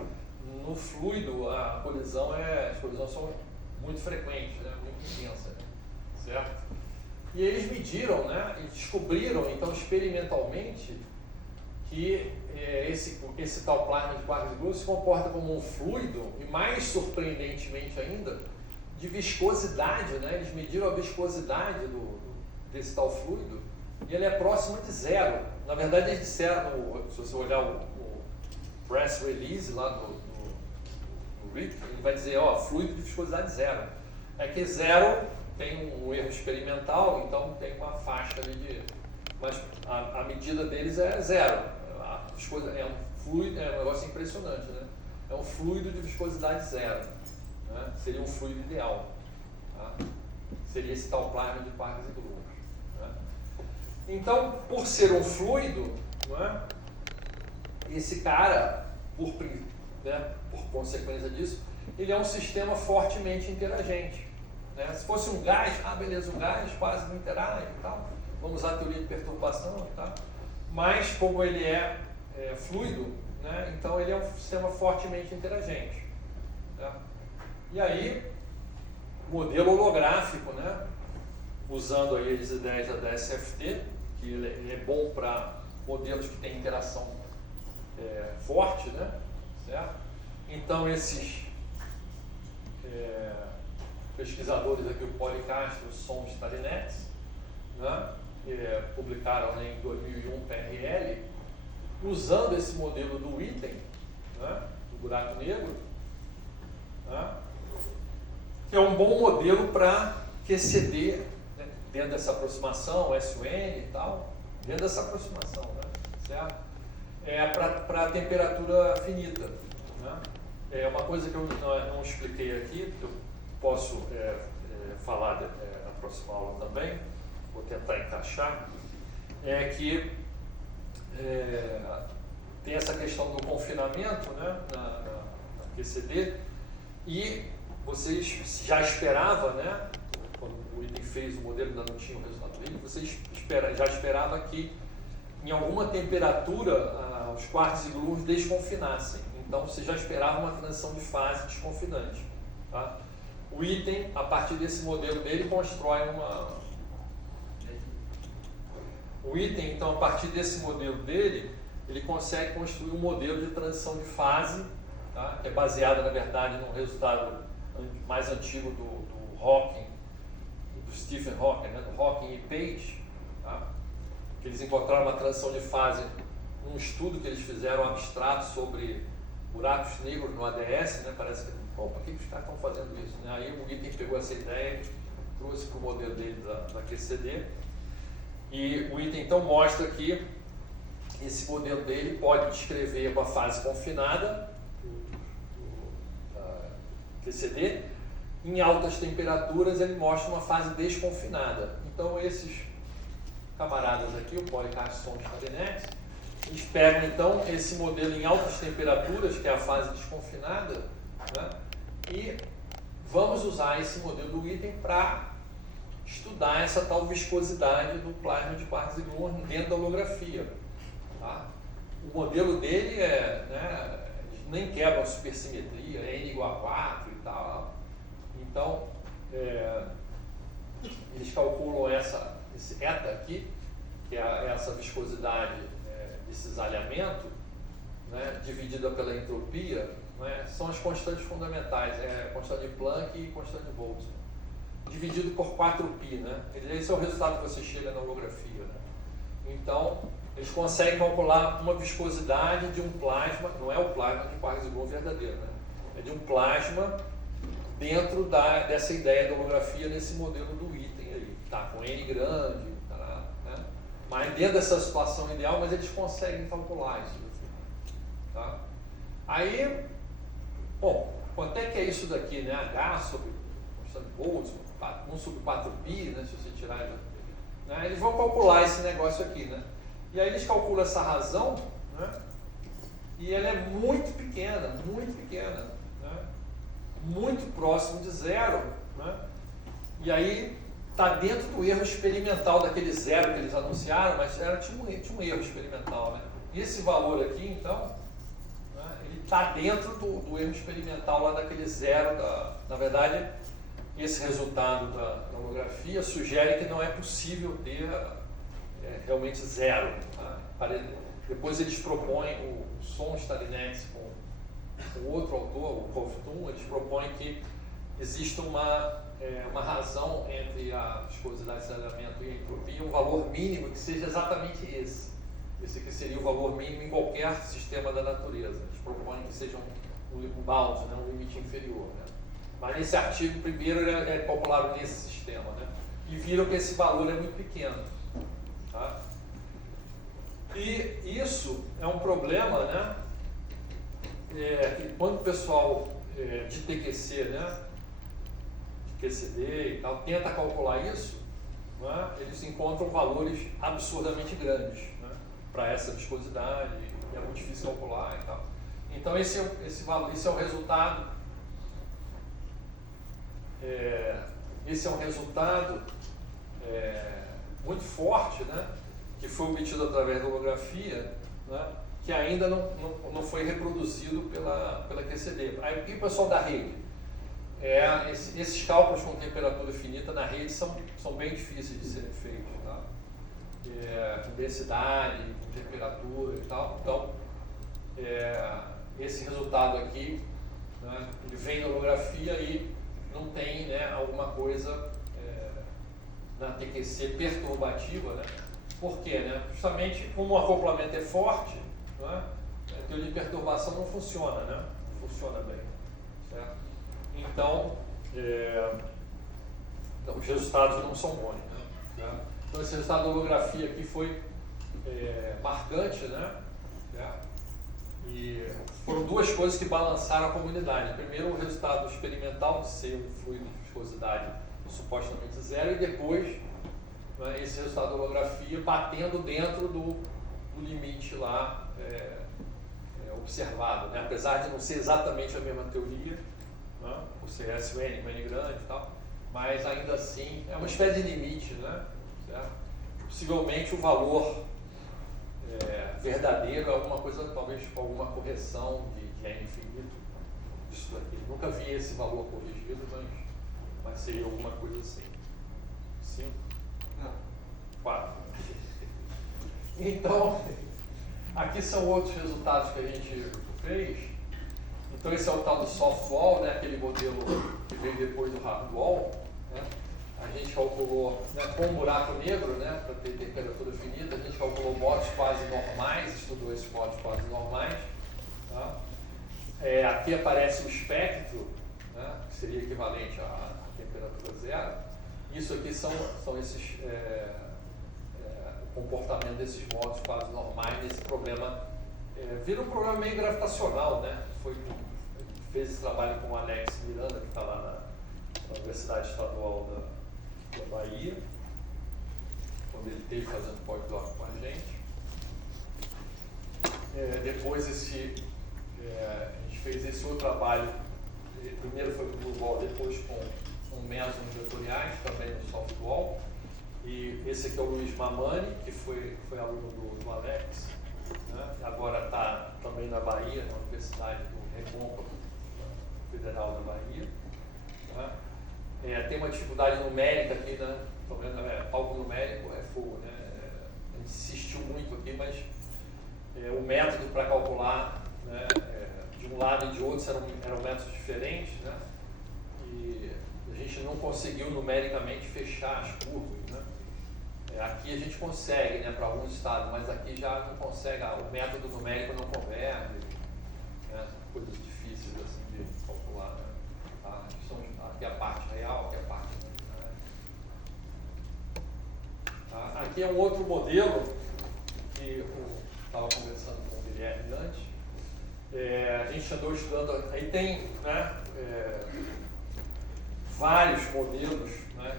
No fluido, as colisões são muito frequentes, né? Muito intensas, né? Certo? E eles mediram, né? E descobriram, então, experimentalmente, que esse tal plasma de quarks e gluons se comporta como um fluido e, mais surpreendentemente ainda, de viscosidade, né? Eles mediram a viscosidade desse tal fluido e ele é próximo de zero. Na verdade, eles disseram, se você olhar o press release lá do RIC, ele vai dizer, fluido de viscosidade zero. É que zero tem um erro experimental, então tem uma faixa ali mas a medida deles é zero. É um fluido, é um negócio impressionante, né? É um fluido de viscosidade zero. Né? Seria um fluido ideal. Tá? Seria esse tal plasma de quarks e gluons. Né? Então, por ser um fluido, não é? Esse cara, por consequência disso, ele é um sistema fortemente interagente. Né? Se fosse um gás, beleza, o gás quase não interage e tal. Vamos usar a teoria de perturbação e tal. Mas, como ele é fluido, né? Então ele é um sistema fortemente interagente. Né? E aí, modelo holográfico, né? Usando aí as ideias da SFT, que ele é bom para modelos que têm interação forte, né? Certo? Então, esses pesquisadores aqui, o Policastro, Sons e Tarinex, né? Publicaram, né, em 2001 PRL, usando esse modelo do item, né? Do buraco negro, né? Que é um bom modelo para QCD, né? Dentro dessa aproximação, SUN e tal, dentro dessa aproximação, né? Certo? Para temperatura finita. Né? É uma coisa que eu não expliquei aqui, que eu posso falar na próxima aula também, vou tentar encaixar, é que tem essa questão do confinamento, né, na QCD, e vocês já esperavam, né, quando o item fez o modelo ainda não tinha o resultado dele, vocês já esperavam que em alguma temperatura os quarks e gluons desconfinassem. Então você já esperava uma transição de fase desconfinante. Tá? O item, a partir desse modelo dele, constrói O item, então, a partir desse modelo dele, ele consegue construir um modelo de transição de fase, tá? Que é baseado, na verdade, no resultado mais antigo do Hawking, do Stephen Hawking, né? Do Hawking e Page, tá? Que eles encontraram uma transição de fase num estudo que eles fizeram abstrato sobre buracos negros no ADS, né? Parece que, bom, por que os caras estão fazendo isso? Né? Aí o Witten pegou essa ideia, trouxe para o modelo dele da QCD, e o Witten então mostra que esse modelo dele pode descrever uma fase confinada, QCD, em altas temperaturas ele mostra uma fase desconfinada. Então esses camaradas aqui, o Policarson e o Starinex, eles pegam então esse modelo em altas temperaturas, que é a fase desconfinada, né? E vamos usar esse modelo do Witten para estudar essa tal viscosidade do plasma de quartzo e gluon dentro da holografia. Tá? O modelo dele né, nem quebra a supersimetria, é N igual a 4 e tal. Então, eles calculam esse eta aqui, que é essa viscosidade de cisalhamento, né, dividida pela entropia, né, são as constantes fundamentais, a constante de Planck e constante de Boltzmann, dividido por 4π, né? Esse é o resultado que você chega na holografia, né? Então, eles conseguem calcular uma viscosidade de um plasma, não é o plasma de quartzo e gluon verdadeiro, né? É de um plasma dentro dessa ideia da holografia nesse modelo do Witten aí, tá? Com N grande, tá, né? Mas dentro dessa situação ideal, mas eles conseguem calcular isso daqui, tá? Aí, bom, quanto é que é isso daqui, né? H sobre constante de Boltzmann, 1 sobre 4π, né? Se você tirar, né? Eles vão calcular esse negócio aqui, né? E aí eles calculam essa razão, né? E ela é muito pequena, né? Muito próximo de zero, né? E aí está dentro do erro experimental daquele zero que eles anunciaram, mas tinha um erro experimental, né? E esse valor aqui, então, né, ele está dentro do erro experimental lá daquele zero, na verdade, esse resultado da holografia sugere que não é possível ter realmente zero. Tá? Depois eles propõem, o Son Starinex com outro autor, o Kovtun, eles propõem que exista uma razão entre a viscosidade de cisalhamento e a entropia, um valor mínimo que seja exatamente esse. Esse aqui seria o valor mínimo em qualquer sistema da natureza. Eles propõem que seja um bound, né, um limite inferior. Né? Mas nesse artigo, primeiro, é calculado nesse sistema. Né? E viram que esse valor é muito pequeno. Tá? E isso é um problema, né? Que quando o pessoal de TQC, né? de QCD e tal, tenta calcular isso, né? Eles encontram valores absurdamente grandes, né? Para essa viscosidade, é muito difícil calcular e tal. Então esse é o resultado. Esse é um resultado muito forte, né? Que foi obtido através da holografia, né? Que ainda não foi reproduzido pela QCD. Aí o que o pessoal da rede? Esses cálculos com temperatura finita na rede são bem difíceis de serem feitos, tá? Com densidade, com temperatura e tal. Então, esse resultado aqui, né, ele vem da holografia e não tem, né, alguma coisa na TQC perturbativa, né? Por quê? Né? Justamente como o acoplamento é forte, né, a teoria de perturbação não funciona, né? Não funciona bem. Certo? Então, os resultados não são bons. Né? Então, esse resultado da holografia aqui foi marcante, né? E foram duas coisas que balançaram a comunidade. Primeiro, o resultado experimental de ser um fluido de viscosidade supostamente zero, e depois, né, esse resultado da holografia batendo dentro do limite lá observado, né? Apesar de não ser exatamente a mesma teoria, né? Por ser SN com N grande e tal, mas ainda assim é uma espécie de limite, né? Certo? Possivelmente o valor verdadeiro é alguma coisa, talvez com alguma correção de N infinito. Isso daqui. Nunca vi esse valor corrigido, mas seria alguma coisa assim. 5? Não. 4. Então, Aqui são outros resultados que a gente fez. Então esse é o tal do soft wall, né? Aquele modelo que veio depois do hard wall, né? A gente calculou, né, com buraco negro, né, para ter temperatura finita, a gente calculou modos quase normais, estudou esses modos quase normais. Tá? Aqui aparece o espectro, né, que seria equivalente à temperatura zero. Isso aqui são esses o comportamento desses modos quase normais nesse problema. Vira um problema meio gravitacional, né? Fez esse trabalho com o Alex Miranda, que está lá na Universidade Estadual da Bahia, quando ele esteve fazendo pós-doc com a gente. Depois a gente fez esse outro trabalho, primeiro foi com o Blue Wall, depois com mesons vetoriais, também no softwall. E esse aqui é o Luiz Mamani, que foi aluno do Alex, né? Agora está também na Bahia, na Universidade do Recôncavo Federal da Bahia. Né? Tem uma dificuldade numérica aqui, né? Cálculo numérico é fogo, né? A gente insistiu muito aqui, mas o método para calcular, né, de um lado e de outro eram métodos diferentes, né? E a gente não conseguiu numericamente fechar as curvas, né? Aqui a gente consegue, né, para alguns estados, mas aqui já não consegue, o método numérico não converge, né? Coisas difíceis assim de calcular, né? Tá? Aqui é a parte real, aqui é a parte imaginária. Tá? Aqui é um outro modelo que eu estava conversando com o Guilherme antes. A gente andou estudando, aí tem, né, vários modelos, né,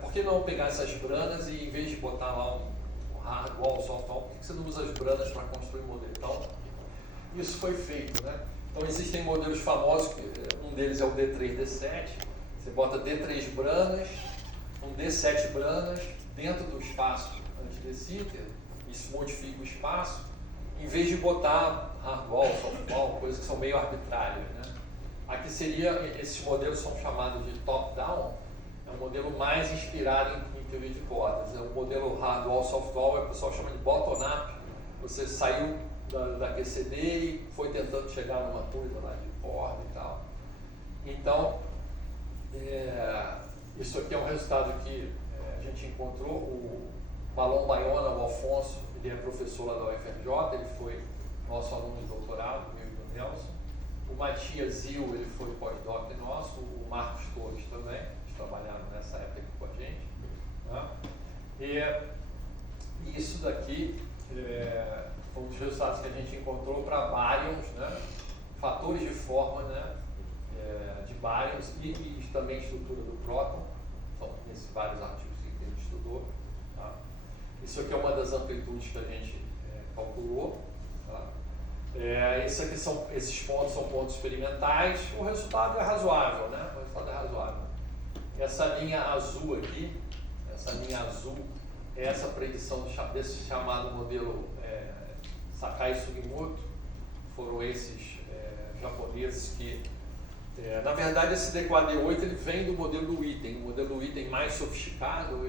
por que não pegar essas branas e em vez de botar lá um hard wall, soft wall, por que você não usa as branas para construir um modelo? Então, isso foi feito, né? Então existem modelos famosos, um deles é o D3, D7, você bota D3 branas, um D7 branas dentro do espaço anti-de-Sitter, isso modifica o espaço, em vez de botar hard wall, soft wall, coisas que são meio arbitrárias, né? Aqui esses modelos são chamados de top-down, é um modelo mais inspirado em teoria de cordas. O modelo hard wall, soft wall, o pessoal chama de bottom-up. Você saiu da QCD e foi tentando chegar numa coisa lá de corda e tal. Então, isso aqui é um resultado que a gente encontrou. O Balon Baiona, o Alfonso, ele é professor lá da UFRJ, ele foi nosso aluno de doutorado, meu e do Nelson. O Matias Zil, ele foi pós-doc nosso, o Marcos Torres também, eles trabalharam nessa época aqui com a gente. Né? E isso daqui foi um dos resultados que a gente encontrou para baryons, né? Fatores de forma, né? De baryons e também estrutura do próton. São esses vários artigos que a gente estudou. Tá? Isso aqui é uma das amplitudes que a gente calculou. Tá? Esses pontos são pontos experimentais. O resultado é razoável, né? O resultado é razoável. Essa linha azul aqui, é essa predição desse chamado modelo Sakai Sugimoto. Foram esses japoneses que, na verdade, esse D4D8 ele vem do modelo do item. O modelo do item mais sofisticado, o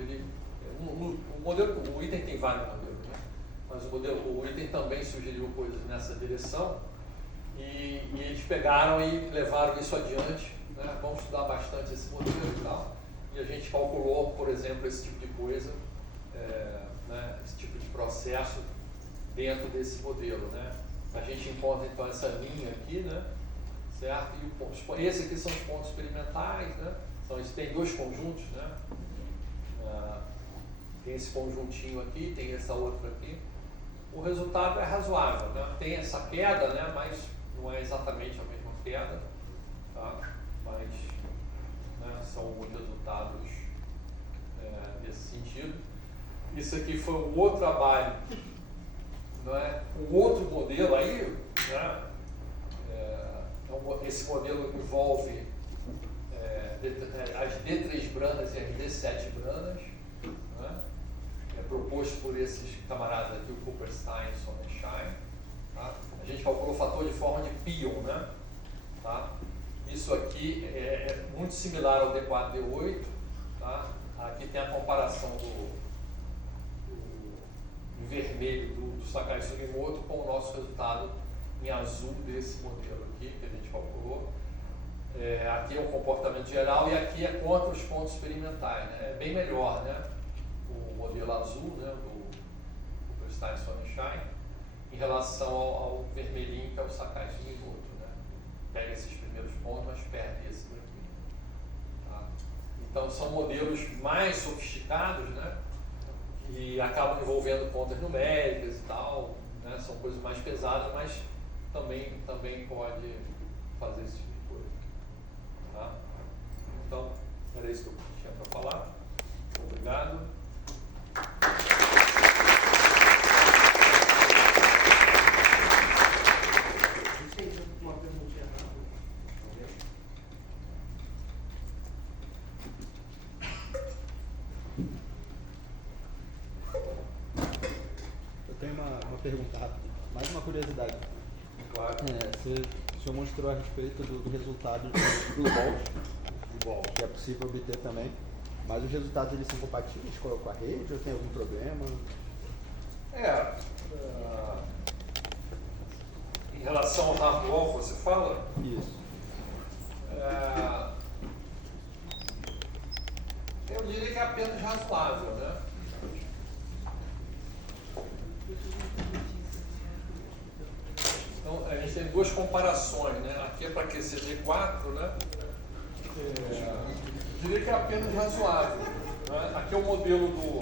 item tem vários modelos, né? Mas o item também sugeriu coisas nessa direção e eles pegaram e levaram isso adiante, né? Vamos estudar bastante esse modelo e tal, e a gente calculou, por exemplo, esse tipo de coisa, né? Esse tipo de processo dentro desse modelo, né? A gente encontra então essa linha aqui, né? Certo? E esse aqui são os pontos experimentais, né? Tem dois conjuntos, né? Tem esse conjuntinho aqui, tem essa outra aqui. O resultado é razoável, né? Tem essa queda, né? Mas não é exatamente a mesma queda, tá? Mas, né, são os resultados nesse sentido. Isso aqui foi um outro trabalho, né? Um outro modelo aí, né? Esse modelo envolve as D3 branas e as D7 branas, né? Proposto por esses camaradas aqui, o Cooperstein e Sonnenschein. Tá? A gente calculou o fator de forma de pion, né? Tá? Isso aqui é muito similar ao D4D8. Tá? Aqui tem a comparação em vermelho do Sakai Sugimoto com o nosso resultado em azul desse modelo aqui que a gente calculou. Aqui é o comportamento geral e aqui é contra os pontos experimentais, né? É bem melhor, né? O modelo azul, né? do Stein Sonnenschein em relação ao vermelhinho que é o Sakai Sugimoto, né? Pega esses primeiros pontos, mas perde esse daqui. Tá? Então são modelos mais sofisticados, né? Que acabam envolvendo contas numéricas e tal, né? São coisas mais pesadas, mas também pode fazer esse tipo de coisa. Tá? Então, era isso que eu tinha para falar. Obrigado. Uma perguntinha rápida. Eu tenho uma pergunta rápida, mais uma curiosidade. Claro. O senhor mostrou a respeito do resultado dos Globals, Bom, que é possível obter também, mas os resultados eles são compatíveis com a rede ou tem algum problema? em relação ao hardware, você fala? Isso. Eu diria que é apenas razoável, né? Então, a gente tem duas comparações, né? Aqui é para QCD4, né? Eu diria que é apenas razoável. Né? Aqui é o modelo do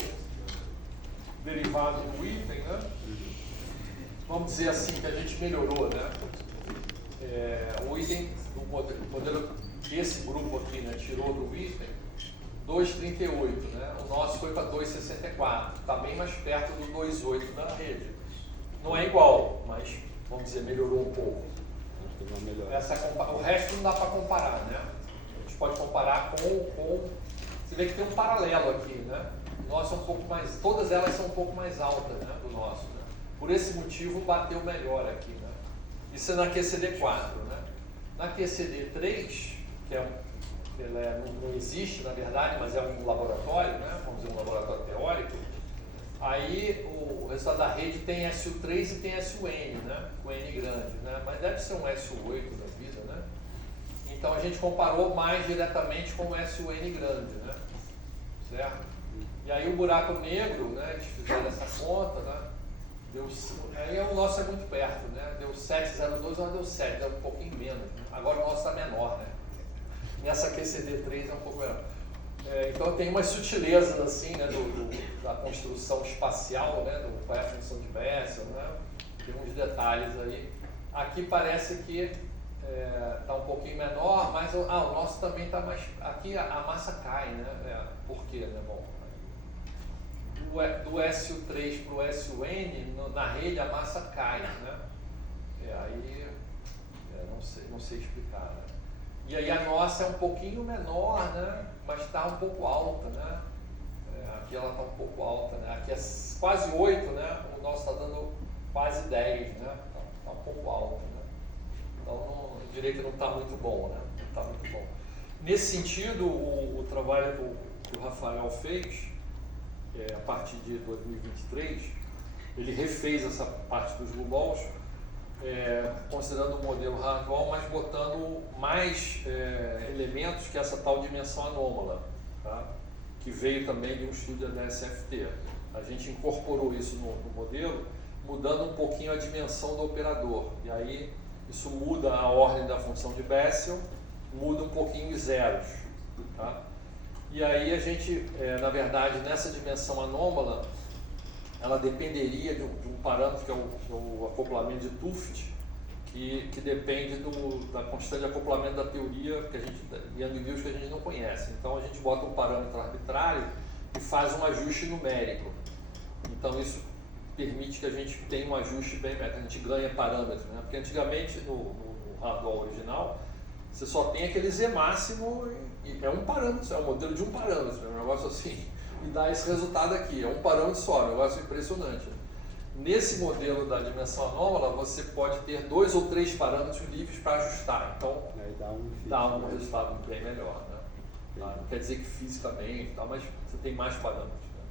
derivado do item, né? Vamos dizer assim, que a gente melhorou, né? O item, o modelo que esse grupo aqui, né, tirou do item, 2,38, né? O nosso foi para 2,64, está bem mais perto do 2,8 da rede. Não é igual, mas, vamos dizer, melhorou um pouco. Acho que teve uma melhora. O resto não dá para comparar, né? A gente pode comparar com... Você vê que tem um paralelo aqui, né? O nosso é um pouco mais... Todas elas são um pouco mais altas, né, do nosso, né? Por esse motivo, bateu melhor aqui, né? Isso é na QCD4, né? Na QCD3, que não existe, na verdade, mas é um laboratório, né? Vamos dizer, um laboratório teórico. Aí o resultado da rede tem SU3 e tem SUN, né? Com N grande, né? Mas deve ser um SU8 da vida, né? Então a gente comparou mais diretamente com o SUN grande, né? Certo? E aí o buraco negro, né? Eles fizeram essa conta, né? Aí o nosso é muito perto, né? Deu 7,02, mas deu 7, deu um pouquinho menos. Né? Agora o nosso está menor, né? Nessa QCD3 é um pouco menor. Então tem umas sutilezas assim, né, da construção espacial, né, qual é a função de Bessel, né, tem uns detalhes aí. Aqui parece que está um pouquinho menor, mas o nosso também está mais... Aqui a massa cai, né? Por quê? Né? Bom, do SU3 para o SUN, na rede a massa cai, né? Aí não sei explicar, né? E aí a nossa é um pouquinho menor, né? Mas está um pouco alta, né? Aqui ela está um pouco alta, né? Aqui é quase 8, né? O nosso está dando quase 10, né? Está um pouco alta, né? Então eu diria que não está muito bom, né? Não está muito bom. Nesse sentido, o trabalho que o Rafael fez, a partir de 2023, ele refez essa parte dos Blue Balls, considerando o modelo Hardwall, mas botando mais elementos que essa tal dimensão anômala, tá? Que veio também de um estudo da SFT. A gente incorporou isso no modelo, mudando um pouquinho a dimensão do operador. E aí isso muda a ordem da função de Bessel, muda um pouquinho os zeros. Tá? E aí a gente, na verdade, nessa dimensão anômala, ela dependeria de um parâmetro que é o acoplamento de Tuft, que depende da constante de acoplamento da teoria que a gente, Young-Mills, que a gente não conhece. Então a gente bota um parâmetro arbitrário e faz um ajuste numérico. Então isso permite que a gente tenha um ajuste bem métrico, a gente ganha parâmetros, né? Porque antigamente no hardware original você só tem aquele Z máximo e é um parâmetro, é um modelo de um parâmetro, é um negócio assim, e dá esse resultado aqui, é um parâmetro só, é um negócio impressionante. Nesse modelo da dimensão anômala, você pode ter 2 ou 3 parâmetros livres para ajustar, então dá um resultado bem melhor, né? Não quer dizer que fisicamente, mas você tem mais parâmetros. Né?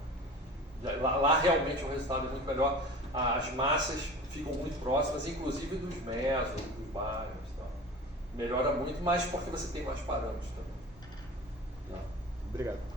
Lá realmente o resultado é muito melhor. As massas ficam muito próximas, inclusive dos mesos, dos bairros e tal. Melhora muito, mas porque você tem mais parâmetros também. Obrigado.